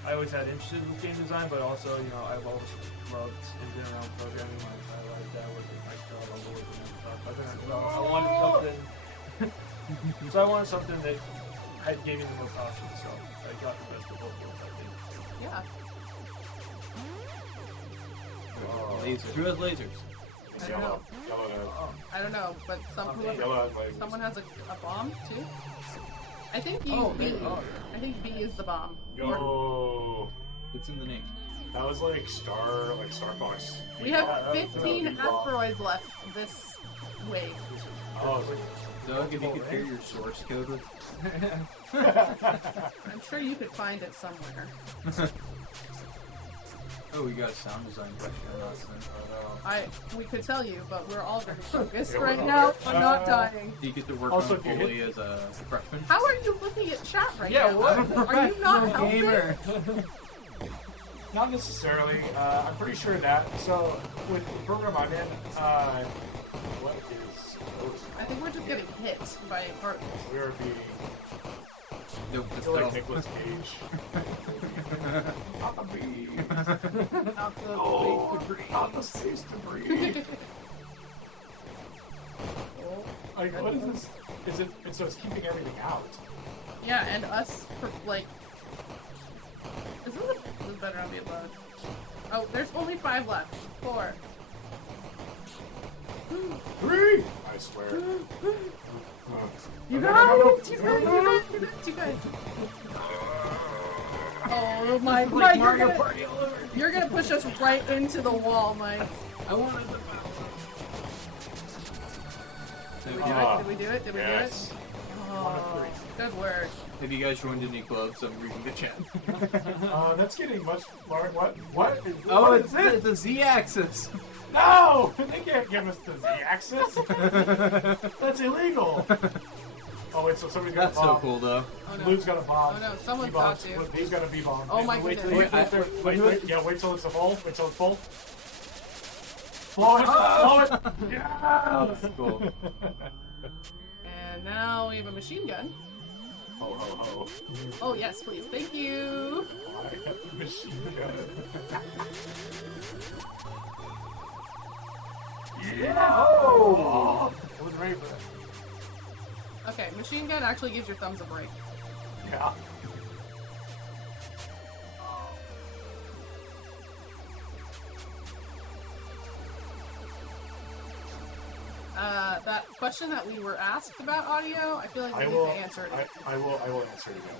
I always had interested with game design, but also I've always loved and been around programming. I like that with my job, I work with and stuff. I wanted something. So I wanted something that gave me the most options. So I got the best of both worlds, I think. Yeah. Lasers. Who has lasers? I don't know. Yellow I don't know, but someone has a bomb too. I think B. Oh, B. oh. I think B is the bomb. Yo, It's in the name. that was like Star Fox. We have Yeah, that was 15 a bomb. asteroids left this wave. Oh, Doug, if you could share your source code with. I'm sure you could find it somewhere. Oh, we got a sound design question on us then. We could tell you, but we're all very focused Yeah, we're right all now. very- I'm not dying. Do you get to work Also, on if you Foley as a freshman? How are you looking at chat right Yeah, now? what? Are you not helping? not necessarily. I'm pretty sure that. So with the program I'm in, what is? I think we're just getting hit by particles. We are being. Nope, I it's feel like not. Nicolas Cage. Not the bees. Not the Oh, not the space debris. Oh. Like, what is this? Is it? So it's keeping everything out. Yeah, and us, like... This better not be a bug. Oh, there's only 5 left. 4. 3. I swear. You guys! You guys! Oh my god, you're gonna push us right into the wall, Mike. I wanted to Did we do it? Did we do it? Yes. Oh, good work. Have you guys joined any clubs? I'm reading the chat. That's getting much. What? What? Oh, What it's is this? the Z-axis. No! They can't give us the Z-axis. That's illegal. Oh wait, so somebody's got That's a so bomb. cool, though. Oh no. Blue's got a bomb. Oh no, someone's B-bombs. got to. He's got a B-bomb. Oh my wait, goodness. Wait, yeah, wait till it's a full. Wait till it's full. Blow it! Blow it! Yeah! That's cool. And now we have a machine gun. Ho ho ho. Oh yes, please. Thank you. I have a machine gun. Yeah! Oh! I was ready for that. Okay, machine gun actually gives your thumbs a break. Yeah. That question that we were asked about audio, I feel like we need to answer it. I will answer it again.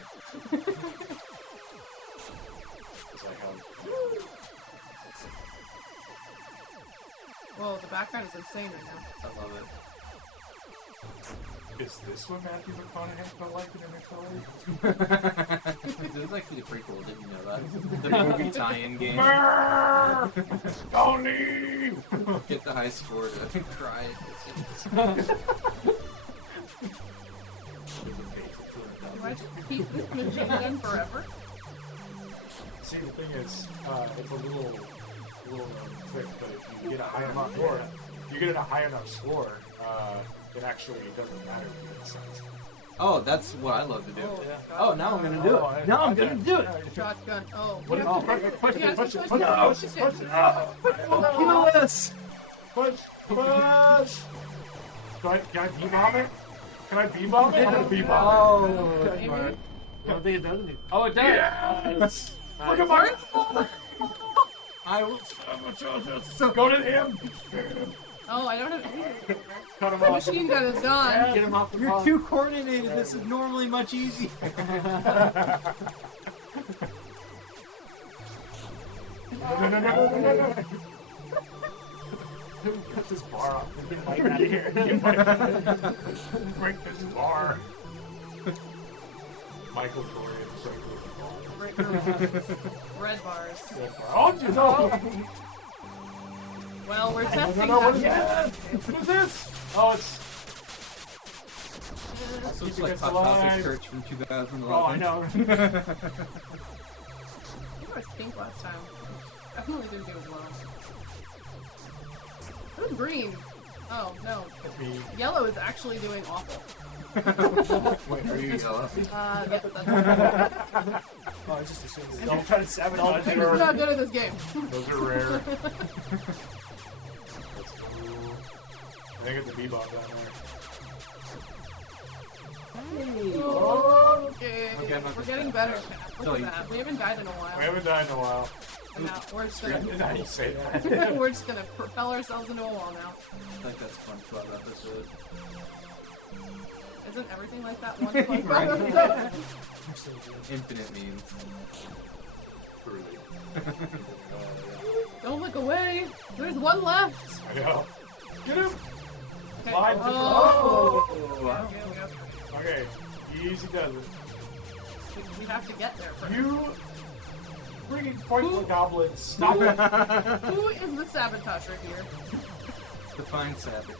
'Cause I have. Whoa, the background is insane right now. I love it. Is this what Matthew McConaughey felt like in This is actually pretty cool. Didn't you know that? The movie tie-in game. Don't leave! Get the high score to cry. Do I just keep this machine gun forever? See, the thing is, it's a little trick, but if you get a high enough score, it actually doesn't matter to you in a sense. Oh, that's what I love to do. Oh, Yeah. Oh, now I'm gonna do it. Now I'm gonna do it. Shotgun. Oh. What is you have to- push you it, have push to it, push push it, it, push push it. it. Kill us. Push! Can I B-bomb it? Can I B-bomb it? I'm gonna B-bomb Oh, Maybe. I don't think it does anything. Oh, it does. it. Yes! Look at my... I will. Go to him! Oh, I don't have. Cut him The off. machine gun is gone. Get him off the You're pond. too coordinated. This is normally much easier. No. Put this bar off. Get Mike out of here. Break this bar. Michael Doeren. Break the red bars. Oh, you know. Well, we're testing No, what that. is that? What is this? Oh, it's... So it's Keep like it Hot alive. Topic Church from 2011. Oh, I know. I think it was pink last time. Definitely didn't do as well. Who's green? Oh, no. Me. Yellow is actually doing awful. Wait, are you yellow? Yeah, that's Oh, I just assumed it. Don't try to sabotage I'm it. just not good at this game. Those are rare. Let's go. I think it's a bebop down there. Okay, Okay, I'm not we're gonna getting say better. that. Look So at you- that. We haven't died in a We while. haven't died in a while. And now we're just Now gonna you say that. we're just gonna propel ourselves into a wall now. I think that's fun about episode. Isn't everything like that one SpongeBob? Infinite memes. Don't look away. There's one left. I know. Get him! Okay. Slide. Oh. Wow. Okay, easy does it. We have to get there first. You freaking pointless goblin, stop it! Who is the sabotager here? Define savage.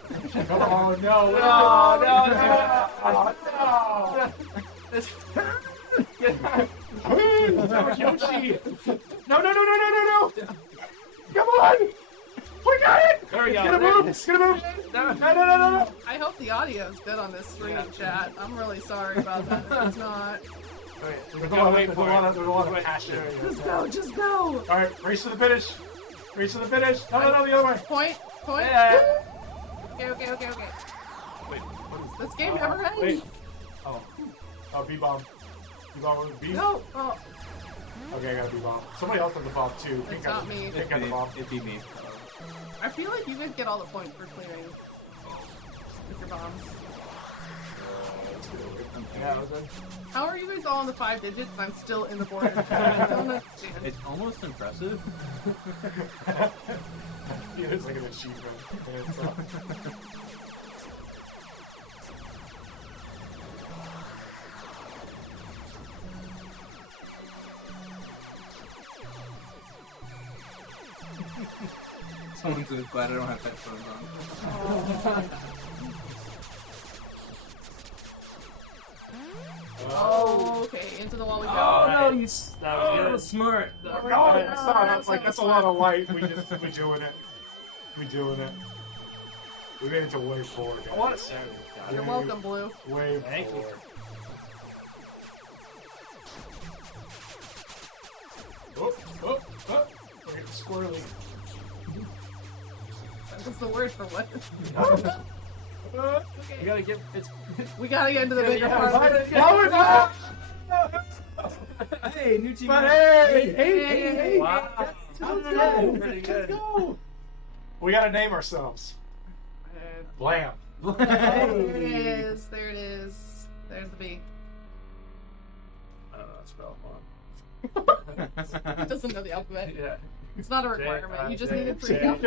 Oh no, Yoshi! No! Come on! We got it! There we go. Get a move! Get a move! No! I hope the audio is good on this screen, chat. I'm really sorry about that if it's not. There's a lot of passion. Just go, just go. Alright, race to the finish! Race to the finish! No, the other way! Point. Yeah. Okay. Wait, This game never ends. wait. Oh, B-bomb. B-bomb with B? No. Oh, Okay, I got a B-bomb. Somebody else has the bomb too. it's not me. Pink got the bomb. It'd be me. I feel like you guys get all the points for clearing with your bombs. Yeah, we're good. How are you guys all in the 5 digits? I'm still in the border. I don't understand. It's almost impressive. Yeah, it's like an achievement. in itself. Someone's glad I don't have headphones on. Oh, okay. Into the wall we go. Oh, no, Right. you. That was good. Smart. No, that's not. That's a lot of light. We doing it. We made it to wave 4. Guys. What a sound. You're welcome, Blue. Wave Thank 4. you. Oh. We're getting squirrely. That's the word for what? You gotta get. It's. We gotta get into the bigger Yeah, part. Hey, new team. Hey! Wow. Let's Pretty go! good. Let's go! We gotta name ourselves. Blam. There it is. There it is. There's the B. I don't know how to spell. He doesn't know the alphabet. Yeah. It's not a requirement. You just need it for Jay, you. What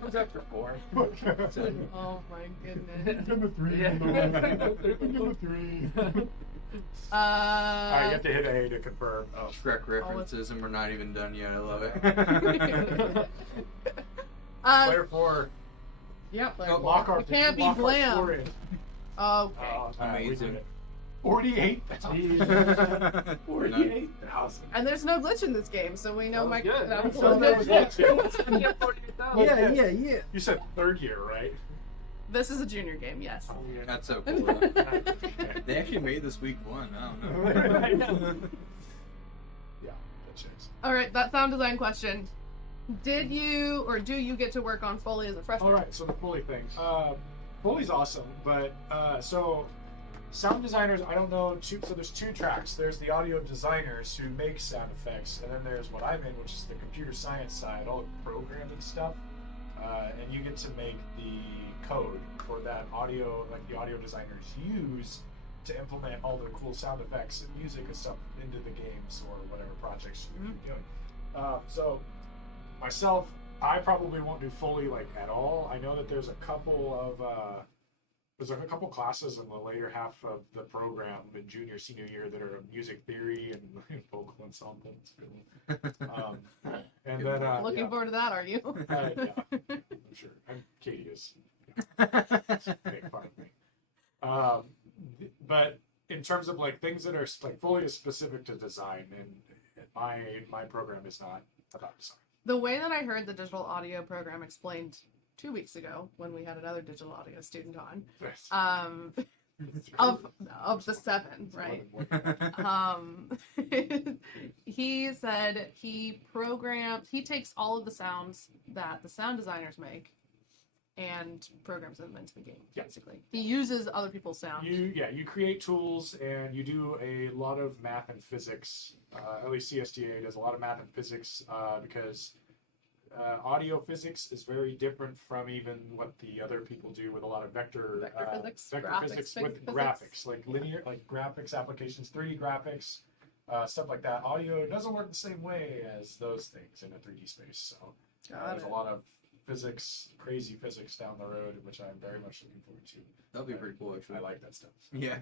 comes after 4? Oh my goodness. Number 3. Yeah. Number 3. Alright, you have to hit A to confirm. Oh. Shrek references, and we're not even done yet. I love it. Player 4. Yep. Lock our, You can't be lock our blam. score in. Okay. Amazing. 48,000. 48,000. And there's no glitch in this game, so we know That was Mike. good. That was So that was good. good. Yeah. You said third year, right? This is a junior game, yes. That's so cool. They actually made this week 1. I don't know. Yeah, that checks. All right, that sound design question. Did you or do you get to work on Foley as a freshman? All right, so the Foley thing. Foley's awesome, but so sound designers, I don't know. So there's 2 tracks. There's the audio designers who make sound effects, and then there's what I'm in, which is the computer science side, all the programming stuff. And you get to make the code for that audio, like the audio designers use to implement all the cool sound effects and music and stuff into the games or whatever projects you're doing. So myself, I probably won't do Foley like at all. I know that there's a couple classes in the later half of the program in junior, senior year that are music theory and vocal ensemble. And then Looking forward to that, are you? yeah, I'm sure. And Katie is make fun of me. But in terms of like things that are like Foley is specific to design, and my program is not about design. The way that I heard the digital audio program explained 2 weeks ago when we had another digital audio student on, Yes. of the 7, right? He said he takes all of the sounds that the sound designers make and programs them into the game, Yeah. basically. He uses other people's sound. You create tools and you do a lot of math and physics. At least CSTA does a lot of math and physics because audio physics is very different from even what the other people do with a lot of vector physics, vector graphics, physics big with physics. graphics, like linear, like graphics applications, 3D graphics, stuff like that. Audio doesn't work the same way as those things in a 3D space. So there's a lot of physics, crazy physics down the road, which I'm very much looking forward to. That'll be pretty cool, actually. I like that stuff. Yeah.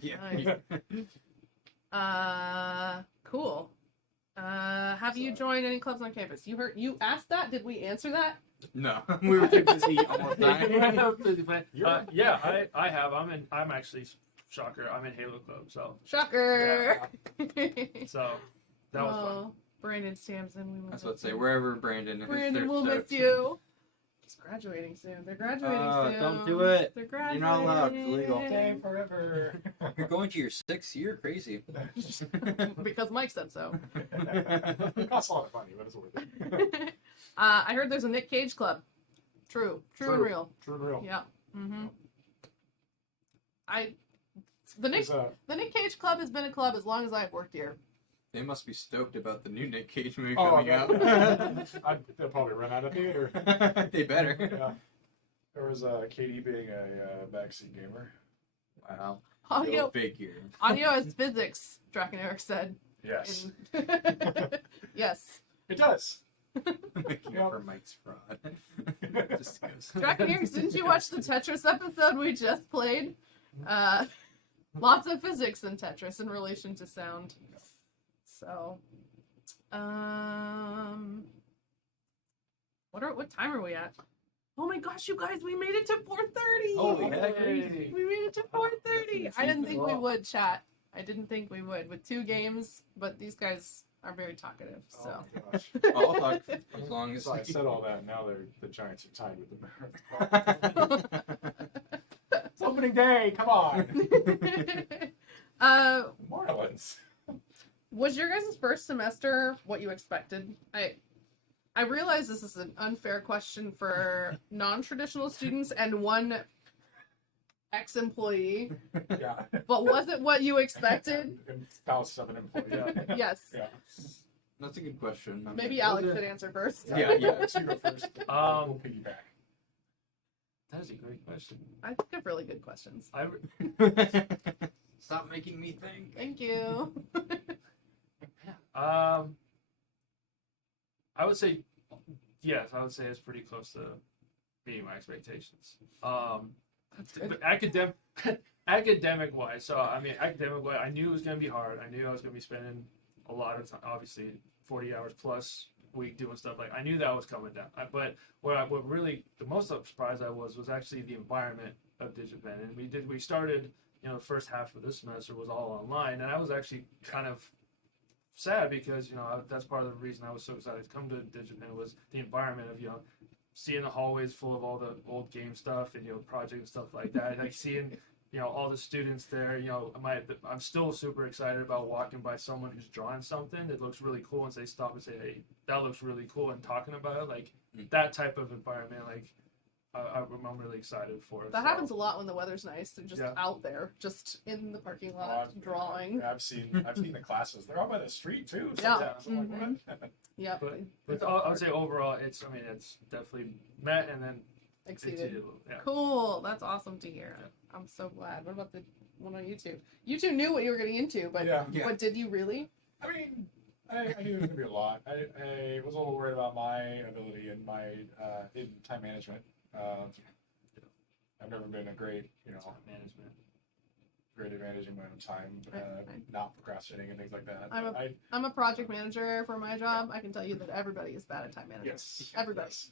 Nice. Cool. Have you joined any clubs on campus? You asked that? Did we answer that? No, we were too busy all the time. Yeah, I have. I'm actually, shocker, I'm in Halo Club, so Shocker. so that was fun. Brandon Sampson. We will That's what I'd miss say. you. Wherever Brandon is, Brandon will miss you. He's graduating soon. They're graduating soon. Don't do it. They're You're graduating. not allowed. It's illegal. Stay forever. You're going to your 6th year. Crazy. Because Mike said so. It costs a lot of money, but it's worth it. I heard there's a Nick Cage club. True and real. True and real. Yeah. Mm-hmm. The Nick Cage club has been a club as long as I've worked here. They must be stoked about the new Nick Cage movie Oh, coming yeah. out. They'll probably run out of theater. They better. Yeah. There was Katie being a backseat gamer. Wow. Audio Go figure. is physics, Draken Eric said. Yes. Yes. It does. Making up for Mike's fraud. Disgusting. Draken Eric, didn't you watch the Tetris episode we just played? Lots of physics in Tetris in relation to sound. So, what time are we at? Oh my gosh, you guys, we made it to 4:30. Holy heck. Crazy. We made it to 4:30. I didn't think we Wow. would, chat. I didn't think we would with 2 games, but these guys are very talkative. So. Oh my gosh. I'll talk as long as So I said all that. Now the Giants are tied with the It's opening day. Come on. Marlins. Was your guys' first semester what you expected? I realize this is an unfair question for non-traditional students and one ex-employee, Yeah. but was it what you expected? And spouse of an employee. Yes. Yeah. That's a good question. Maybe Alex should answer first. Yeah. You go first. We'll piggyback. That is a great question. I think of really good questions. Stop making me think. Thank you. I would say, yes, I would say it's pretty close to being my expectations. That's good. But academic wise, so I mean, academic wise, I knew it was going to be hard. I knew I was going to be spending a lot of time, obviously 40 hours plus a week doing stuff. Like, I knew that was coming down. But what really, the most surprised I was actually the environment of DigiPen. And we started, the first half of this semester was all online, and I was actually kind of sad because, that's part of the reason I was so excited to come to DigiPen was the environment of, seeing the hallways full of all the old game stuff and, project and stuff like that. Like seeing, all the students there, I'm still super excited about walking by someone who's drawing something that looks really cool and they stop and say, hey, that looks really cool, and talking about it, like that type of environment, like I'm really excited for it. That happens a lot when the weather's nice. They're just Yeah. out there, just in the parking lot, drawing. I've seen the classes. They're all by the street too. Yeah. Sometimes. I'm like, what? Yep. But I would say overall, it's definitely met and then Exceeded. exceeded a little. Yeah. Cool. That's awesome to hear. I'm so glad. What about the one on YouTube? You two knew what you were getting into, but Yeah. but did you really? I mean, I knew it was gonna be a lot. I was a little worried about my ability and my in time management. I've never been a great, Time management. great at managing my own time, Right. not procrastinating and things like that. I'm a project manager for my job. I can tell you that everybody is bad at time management. Yes, Everybody. yes.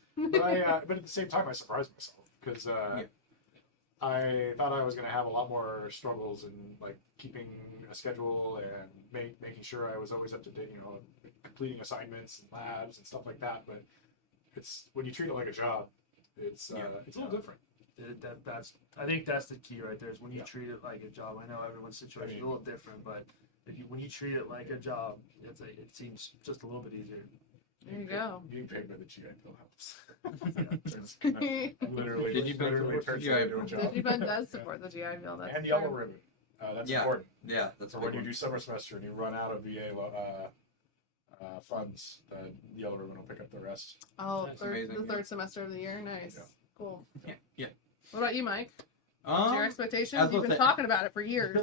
But at the same time, I surprised myself because I thought I was going to have a lot more struggles in like keeping a schedule and making sure I was always up to date, completing assignments and labs and stuff like that. But it's when you treat it like a job, it's a little different. I think that's the key right there is when you Yeah. treat it like a job. I know everyone's situation is I a mean- little different, but when you treat it like a job, it seems just a little bit easier. There you go. Being paid by the GI Bill helps. It's DigiPen literally turns GI it into a job. does support the GI Bill. That's And Yellow true. Ribbon. That's Yeah. important. Yeah, that's So a when big you one. do summer semester and you run out of VA funds, the Yellow Ribbon will pick up the rest. Oh, That's the amazing, third semester of the year. Nice. Yeah. Cool. Yeah. What about you, Mike? What's your I expectations? was You've been about to- talking about it for years.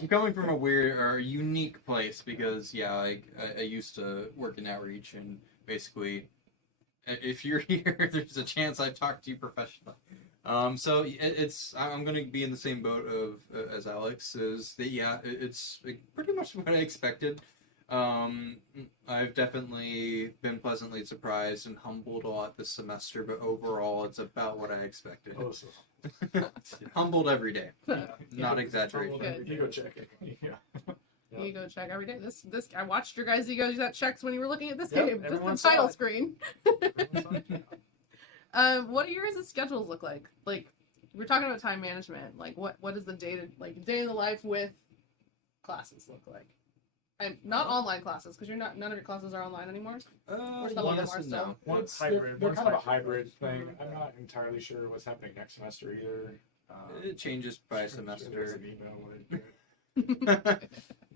I'm coming from a weird or unique place because I used to work in outreach, and basically, if you're here, there's a chance I've talked to you professionally. So I'm gonna be in the same boat as Alex. Is that it's pretty much what I expected. I've definitely been pleasantly surprised and humbled a lot this semester, but overall, it's about what I expected. Oh, so Humbled every day, not exaggeration. Good. ego checking. Yeah. Yeah. Ego check every day. This I watched your guys' ego checks when you were looking at this Yep, game. Just the everyone saw title it. screen. What do your guys' schedules look like? Like, we're talking about time management. Like, what does the day in the life with classes look like? And not online classes, because none of your classes are online anymore. Or some of them Yes are and still. no. One's They're hybrid. kind one's of a hybrid thing. Mhm. I'm not entirely sure what's happening next semester either. It changes by There's semester. an email.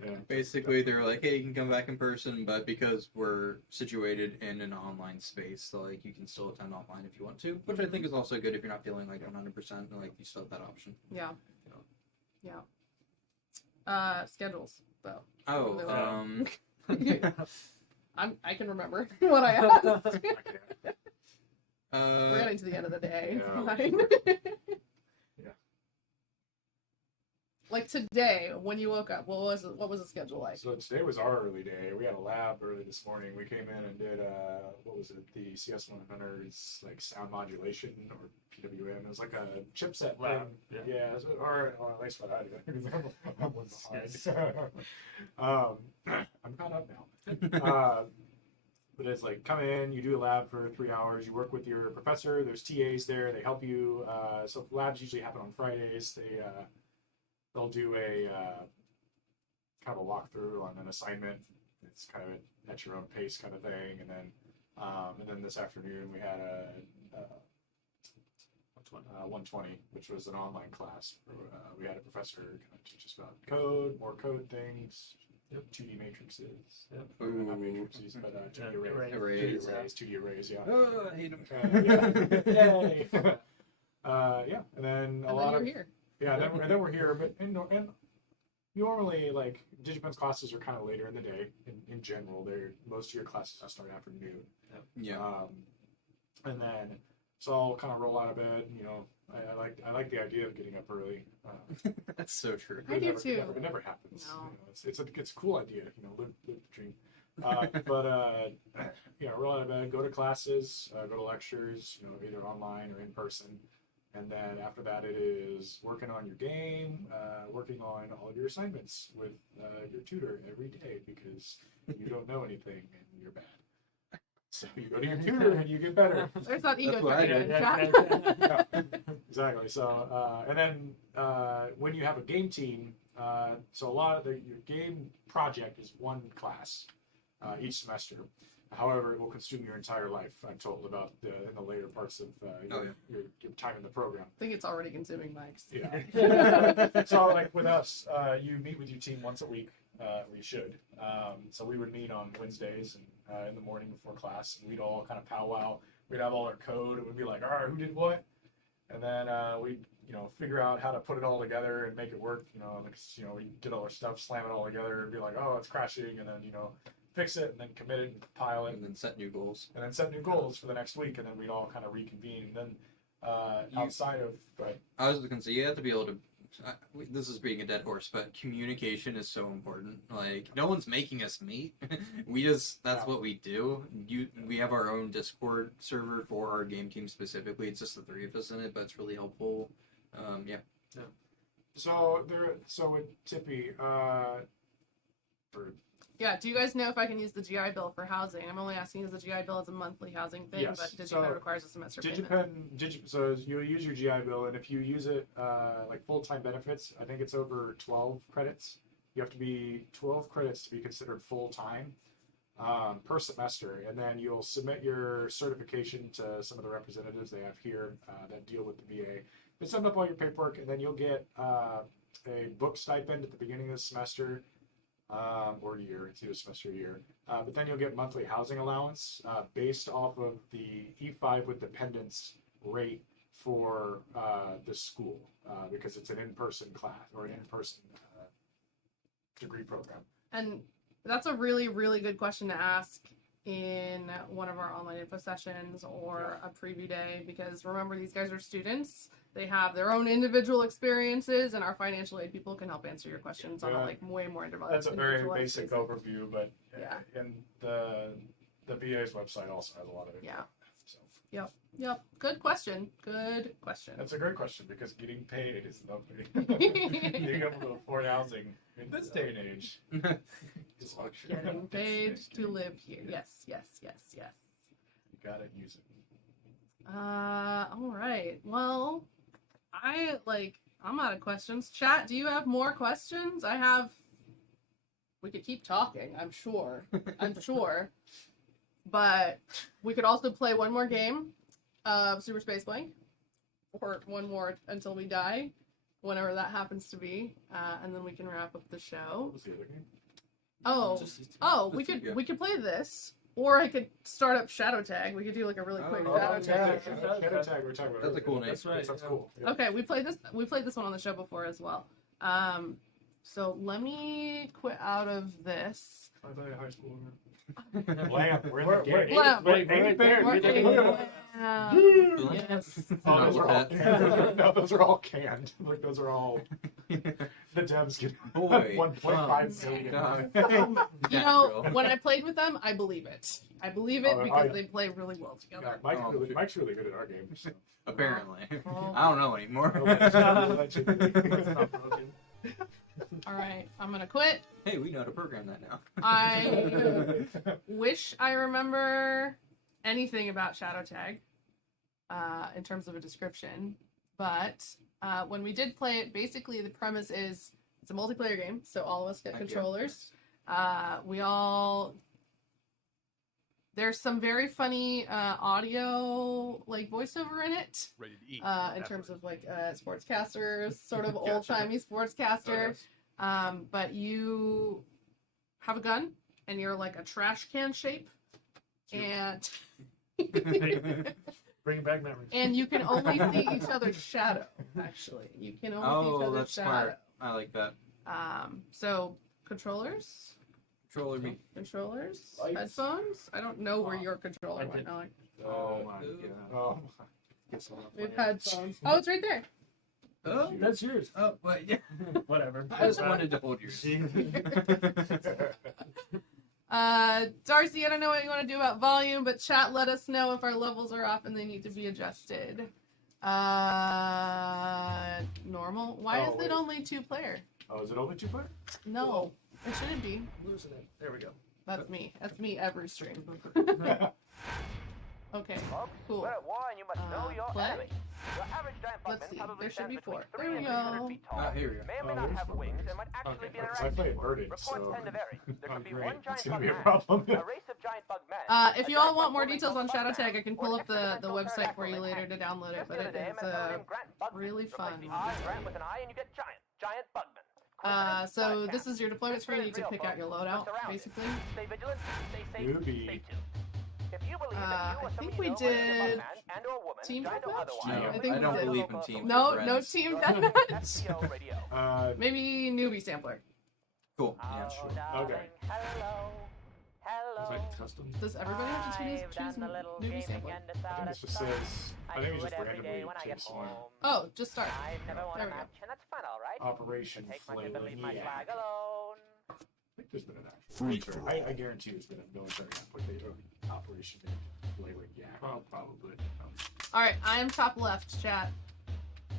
Yeah. Basically, they're like, "Hey, you can come back in person," but because we're situated in an online space, so like you can still attend online if you want to, which I think is also good if you're not feeling like 100%. Like you still have that option. Yeah. Schedules, though. Oh, I can remember what I asked. We're uh, getting to the end of the day. It's Yeah. fine. Yeah. Like today, when you woke up, what was the schedule like? So today was our early day. We had a lab early this morning. We came in and did the CS100's like sound modulation or PWM. It was like a chipset Lab, thing. yeah. Or at least what I do. I'm one behind. Yes. I'm caught up now. But it's like come in, you do a lab for 3 hours. You work with your professor. There's TAs there. They help you. So labs usually happen on Fridays. They'll do a kind of a walkthrough on an assignment. It's kind of at your own pace kind of thing. And then this afternoon we had a 120, which was an online class. We had a professor kind of teach us about more code things. Yep. 2D matrices. Yep. Or not matrices, but 2D arrays. Arrays. 2D arrays, yeah. Oh, I hate them. Yay. And then a And lot then of you're here. yeah, and then we're here, but and normally, like, DigiPen's classes are kind of later in the day. In general, most of your classes start after noon. Yeah. And then, so I'll kind of roll out of bed. I like the idea of getting up early. That's so true. I do too. It never happens. No. It's a cool idea. Live the dream. Roll out of bed, go to classes, go to lectures. Either online or in person. And then after that, it is working on your game, working on all your assignments with your tutor every day because you don't know anything and you're bad. So you go to your tutor and you get better. There's that ego That's what I dragon. did. Yeah, exactly. So, and then when you have a game team, so a lot of your game project is one class each semester. However, it will consume your entire life. I'm told about in the later parts of your time in the program. I think it's already consuming Mike's. Yeah. So, like with us, you meet with your team once a week. We should. So we would meet on Wednesdays and in the morning before class, and we'd all kind of powwow. We'd have all our code, and we'd be like, all right, who did what? And then we'd figure out how to put it all together and make it work. We get all our stuff, slam it all together, and be like, oh, it's crashing, and then fix it, and then commit it, and compile it, And then set new goals. for the next week, and then we'd all kind of reconvene. And then outside of, go ahead. I was going to say, you have to be able to. This is being a dead horse, but communication is so important. Like, no one's making us meet. That's what we do. We have our own Discord server for our game team specifically. It's just the three of us in it, but it's really helpful. So with Tippy, Yeah, do you guys know if I can use the GI Bill for housing? I'm only asking because the GI Bill is a monthly housing thing, Yes, but DigiPen so requires a semester payment. So you use your GI Bill, and if you use it like full-time benefits, I think it's over 12 credits. You have to be 12 credits to be considered full-time per semester, and then you'll submit your certification to some of the representatives they have here that deal with the VA. They send up all your paperwork, and then you'll get a book stipend at the beginning of the semester. Or year, it's either semester or year. But then you'll get monthly housing allowance based off of the E5 with dependents rate for the school because it's an in-person class or an in-person degree program. And that's a really, really good question to ask in one of our online info sessions or a preview day, because remember, these guys are students. They have their own individual experiences, and our financial aid people can help answer your questions on a way more individual. That's a very basic overview, but yeah. And the VA's website also has a lot of it. Yeah. So. Yep. Good question. That's a great question because getting paid is lovely. Being able to afford housing in this day and age is luxury. Getting paid to live here. Yes. You gotta use it. All right. Well, I'm out of questions. Chat, do you have more questions? We could keep talking, I'm sure. But we could also play one more game of Super Space Blank, or one more until we die, whenever that happens to be, and then we can wrap up the show. What was the other game? We could play this, or I could start up Shadow Tag. We could do like a really quick Shadow Tag. Shadow Tag we're talking about. That's a cool name. That's right. That's cool. Yeah. Okay, we played this one on the show before as well. So let me quit out of this. I thought you were high school. Blam, we're in the game. Blam. We're Yes. Oh, those are all canned. No, those are all canned. Like those are all. The devs get 1.5 million. You know, when I played with them, I believe it. Because they play really well together. Yeah, Mike's really good at our game. So. Apparently. Oh. I don't know anymore. All right, I'm gonna quit. Hey, we know how to program that now. I wish I remember anything about Shadow Tag in terms of a description, but when we did play it, basically the premise is it's a multiplayer game, so all of us get controllers. There's some very funny audio, like voiceover in it, Ready to eat. in terms of like sportscasters, sort of old-timey sportscaster. But you have a gun, and you're like a trash can shape, and Bring back memories. and you can only see each other's shadow. Actually, you can only see each other's that's shadow. smart. I like that. So controllers, Controllers. Lights. headphones. I don't know where your controller I went. did. Alex. Oh my Ooh. god. Oh, Guess I'll We have play it. headphones. Oh, it's right there. Oh, That's yours. oh, wait, yeah. Whatever. I just wanted to hold yours. Darcy, I don't know what you want to do about volume, but chat, let us know if our levels are off and they need to be adjusted. Normal. Why Oh, is wait. it only 2-player? oh, is it only 2-player? No, it shouldn't be. Loosen it. There we go. That's me. That's me every stream. Okay, Folks, cool. we're at war and you must know your Play. enemy. Your average giant Let's bugman see, probably there should be stands between 4. 3 There we and 300 go. feet tall. Ah, here we go. May or may Oh, not there's have one. wings and might actually Okay. be Because I play interactive. inverted, Reports so tend to vary. There oh, could be great. one It's giant gonna be a bugman, problem. a race of giant bugmen. If a you all giant want more bugwoman details on called Shadow Bugman, Tag, I can or pull an up the extraterrestrial website for you pterodactyl later named to download it, Just but the it other day, I is met a fellow named Grant Bugman. really Replace fun. the I, Grant with an I, and you get giant bugman. So this is your deployment screen. You need to pick out your loadout, basically. Stay vigilant, stay safe, Newbie. stay tuned. If you believe that you I or think somebody we you know might be a did bugman and or woman, team giant or deathmatch? otherwise, No, I think I we don't did. believe in teams. No, We're no friends. team You're deathmatch. listening to FBO radio. Maybe newbie sampler. Cool. Oh, Yeah, sure. darling, Okay. hello, hello. It's like custom. Does everybody have to choose I've done a little newbie gaming sampler? and I think decided it just to says. I think it do just it every day randomly when I get takes one. home. Oh, just start. I've never won There a we go. match, and that's fun, all right. Operation Take my tip and leave my Flailing flag Yak. alone. I think there's been an actual military. I guarantee there's been a military operation named Flailing Yak. Oh, probably. All right, I am top left, chat.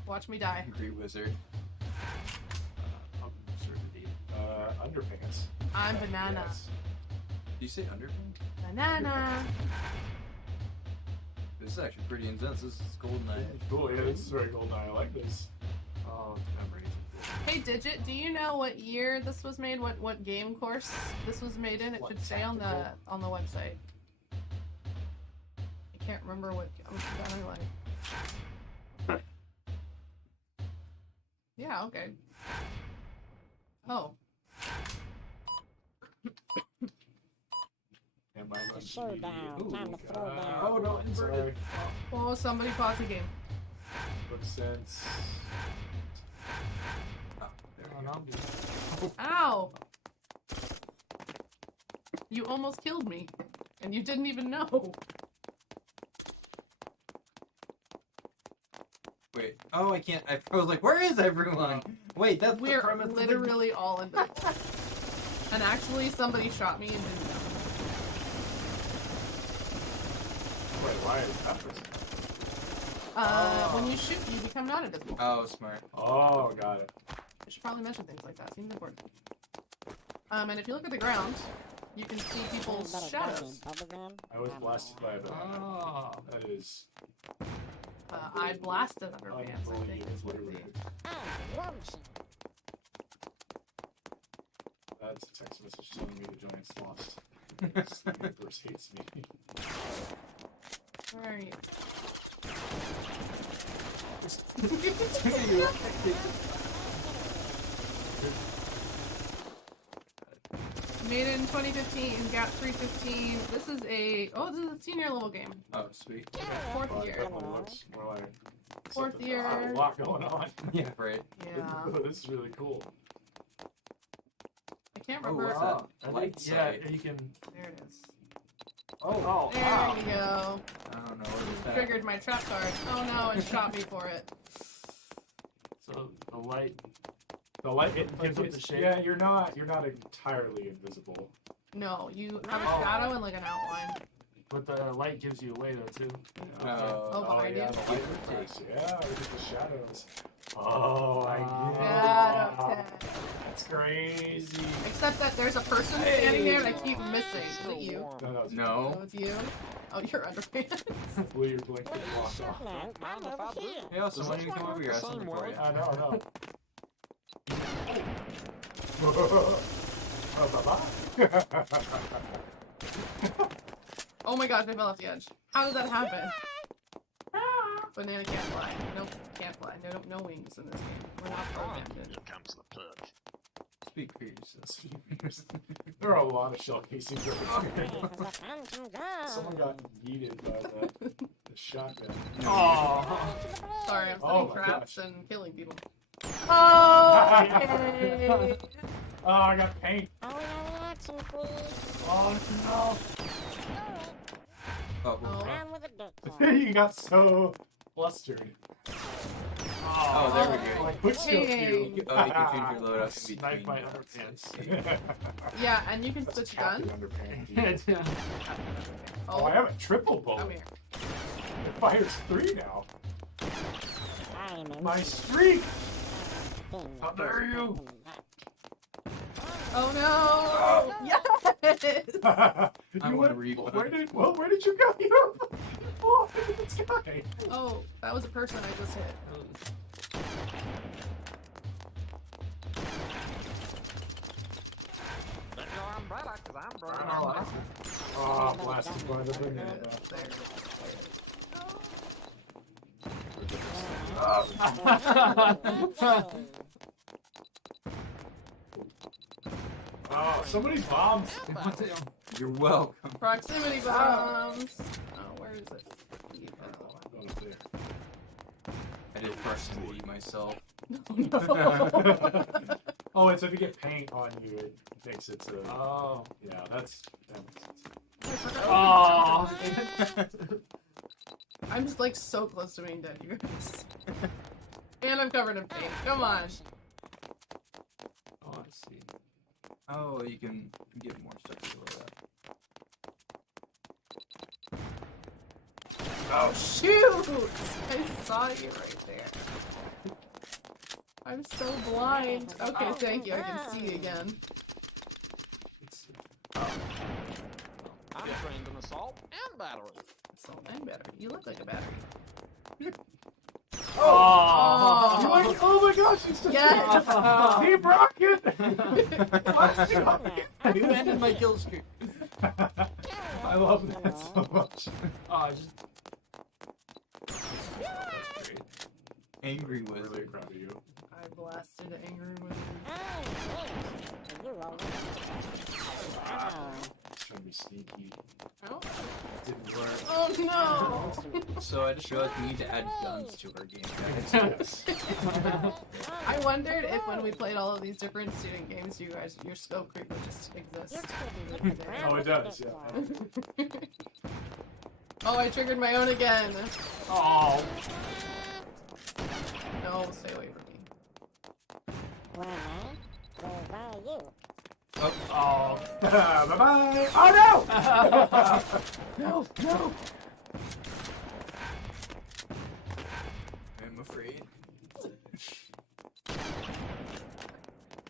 Watch me die. Angry wizard. Absurdity. Underpants. I'm banana. Yes. Did you say underpants? Banana. This is actually pretty intense. This is GoldenEye. Cool, yeah, this is very cool. I like this. Oh, memories. Hey Digit, do you know what year this was made? What game course this was made in? It What, should say on the tactical? website. I can't remember what. Anyway. Yeah. Okay. Oh. Am I It's a showdown. Time to throw God. down. Oh no, inverted. Oh, somebody pause the game. Looks sense. Oh, there Oh, we no, go. I'm good. Ow! You almost killed me, and you didn't even know. Wait. Oh, I can't. I was like, where is everyone? Wait, that's the We're premise of the literally all in. And actually, somebody shot me and didn't know. Wait, why is that person? When you shoot, you become not invisible. Oh, smart. Oh, got it. I should probably mention things like that. Seems important. And if you look at the ground, you can see people's shadows. I was blasted by a banana. Oh. That is I blasted underpants, I think is what it unbelievably is. weird. That's a text message telling me the Giants lost. The universe hates me. Where are you? Made in 2015, Gap 315. This is a senior level game. Oh, sweet. Fourth Well, year. that one looks more like Fourth something- year. A lot going on. Yeah, right. Yeah. This is really cool. I can't Oh, remember. what's Oh, that? I Light think, yeah, sight. you can. There it is. Oh, There wow. we go. I don't know what is that. Triggered my trap card. Oh no, it shot me for it. So the light. The light Gives up the it's- shape. Yeah, you're not entirely invisible. No, you have a Oh. shadow and like an outline. But the light gives you away though too. Oh, behind yeah, you? the light reflects. Yeah, look at the shadows. Oh, I get Shadow it. tag. That's crazy. Except that there's a person standing there and I keep missing. Is it you? No, it's No. Oh, it's you? Oh, you're underpants. Blue, you're blinking and walk off. I'm over here. Hey, Austin, why don't you come over here? I have something for you. I know. Bye-bye. Oh my gosh, I fell off the edge. How did that happen? Banana can't fly. Nope, can't fly. No wings in this game. We're not programmed in. comes the perch. Speak for yourself. There are a lot of shell casings over here. Someone got yeeted by the shotgun. Oh. Sorry, I'm setting Oh my traps and killing people. Oh, okay. Oh, I got paint. Are we having action, please? Oh no. Oh, Oh. Round with a dick clown. You got so flustered. oh, there we go. Like, quick skill Dang. cue. Oh, you can change your loadout in Snipe between. my That's- underpants. Yeah, and you can That's switch Captain guns. Underpants. Oh, Oh, I have a triple bullet. come here. It fires 3 now. I'm in My streak! thing. How dare you! Oh no! Yes! I You want to went- read. where did you go? You flew up into the sky. Oh, that was a person I just hit. Get your umbrella, cause I'm burning Oh, up. oh blasted by the grenade. Oh, somebody bombs. You're welcome. Proximity bombs. Oh, where is it? I did proximity myself. No. Oh, it's if you get paint on you, it makes it so. Oh. Yeah, that makes sense. Oh. I'm just like so close to being dead, you guys. And I'm covered in paint. Come on. Oh, I see. Oh, you can get more stuff to load up. Oh shoot! I saw you right there. I'm so blind. Okay, thank you. I can see again. I'm trained in assault and battery. Assault and battery. You look like a battery. Oh. Oh my gosh, he's just Yes! Team Rocket! Blasting off the- You ended my kill streak. I love that so much. Oh, I just. Angry I'm really wizard. proud of you. I blasted Angry Wizard. Wow. He's trying to be sneaky. Oh, Didn't work. oh no! So I just realized we need to add guns to our game. Yes. I wondered if when we played all of these different student games, your scope creep would just exist. Oh, it does, yeah. Oh, I triggered my own again. Oh. No, stay away from me. Where am I? Where are you? Oh. Bye bye. Oh no! No, no. I'm afraid.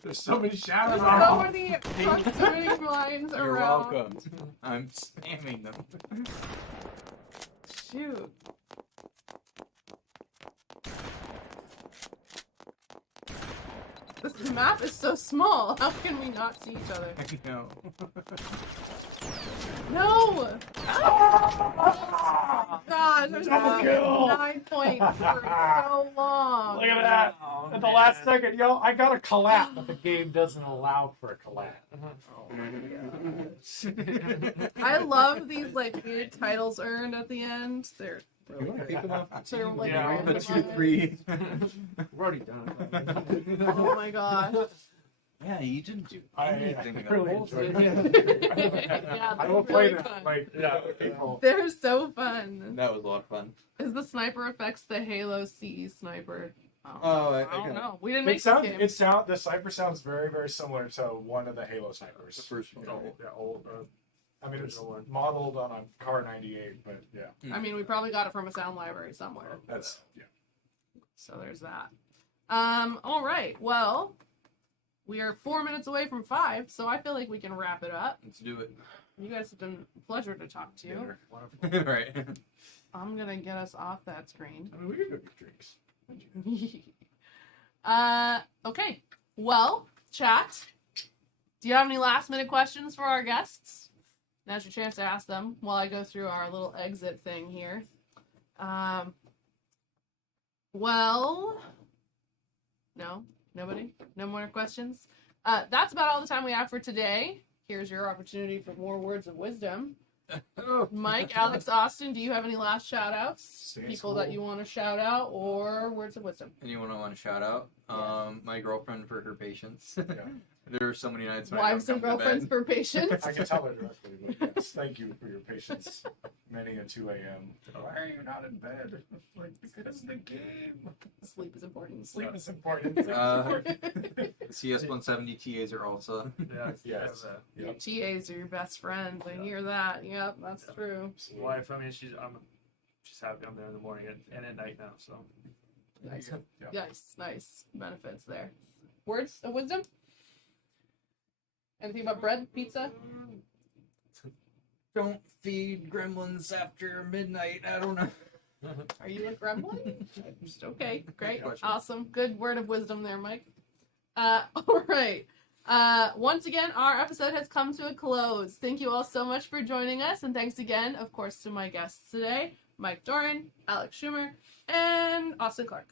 There's so many shadows. There's so many proximity lines You're around. welcome. I'm spamming them. Shoot. This map is so small. How can we not see each other? I know. No! God, I'm Double kill! 9 points for so long. Look at that. At the last second, yo, I got a collab, but the game doesn't allow for a collab. I love these like weird titles earned at the end. They're You really want to great. pick them up? Sort of like Yeah, The randomized. 2-3. We're already done. Oh my gosh. Yeah, you didn't do I anything. really else. enjoyed it. Yeah, I they're will play really that fun. like Yeah. other people. They're so fun. That was a lot of fun. Is the sniper effects the Halo C sniper? Oh, I don't know. We didn't It make sounds. this game. The sniper sounds very, very similar to one of the Halo snipers. The first one. You know, yeah, old. I mean, it's modeled on a Car 98, but yeah, I mean, we probably got it from a sound library somewhere. that's yeah. So there's that. All right. Well, we are 4 minutes away from 5, so I feel like we can wrap it up. Let's do it. You guys have been a pleasure to talk to. Right. I'm gonna get us off that screen. I mean, we could go get drinks. Okay. Well, chat. Do you have any last minute questions for our guests? Now's your chance to ask them while I go through our little exit thing here. Well, no, nobody, no more questions. That's about all the time we have for today. Here's your opportunity for more words of wisdom. Mike, Alex, Austin, do you have any last shout outs? Stay in People that school. you want to shout out or words of wisdom? Anyone I want to shout out? My girlfriend for her patience. Yeah. There are so many nights when Wives I and don't come to girlfriends bed. for patience. I can tell her directly, but yes, thank you for your patience. Many a 2 a.m. Why are you not in bed? Like, because the game. Sleep is important. Sleep is important. CS170 TAs are also. Yeah, Yes. Your TAs are your best friends. I hear that. Yep, that's true. Wife, I mean, she's happy I'm there in the morning and at night now. So Nice. Yeah. Nice benefits there. Words of wisdom? Anything about bread, pizza? Don't feed gremlins after midnight. I don't know. Are you a gremlin? Okay, great, Question. awesome, good word of wisdom there, Mike. All right. Once again, our episode has come to a close. Thank you all so much for joining us, and thanks again, of course, to my guests today, Mike Doeren, Alex Schumer, and Austin Clark,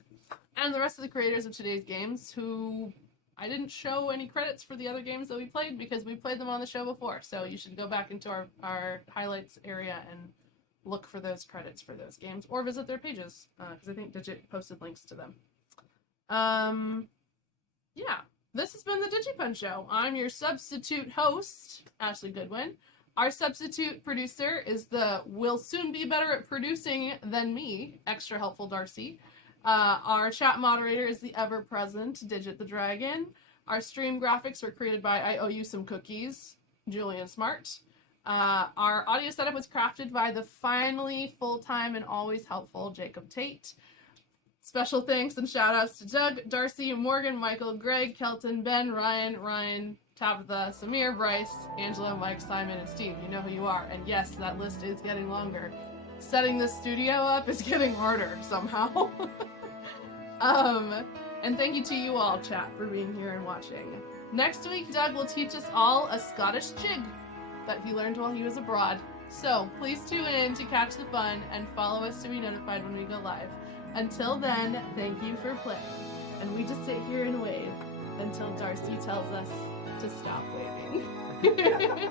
and the rest of the creators of today's games, who I didn't show any credits for the other games that we played because we played them on the show before. So you should go back into our highlights area and look for those credits for those games, or visit their pages because I think Digit posted links to them. Yeah, this has been the DigiPen Show. I'm your substitute host, Ashley Goodwin. Our substitute producer is the will soon be better at producing than me, extra helpful Darcy. Our chat moderator is the ever-present Digit the Dragon. Our stream graphics were created by I Owe You Some Cookies, Julian Smart. Our audio setup was crafted by the finally full-time and always helpful Jacob Tate. Special thanks and shout-outs to Doug, Darcy, Morgan, Michael, Greg, Kelton, Ben, Ryan, Tabitha, Samir, Bryce, Angela, Mike, Simon, and Steve. You know who you are. And yes, that list is getting longer. Setting this studio up is getting harder somehow. And thank you to you all, chat, for being here and watching. Next week, Doug will teach us all a Scottish jig that he learned while he was abroad. So please tune in to catch the fun and follow us to be notified when we go live. Until then, thank you for playing. And we just sit here and wave until Darcy tells us to stop waving.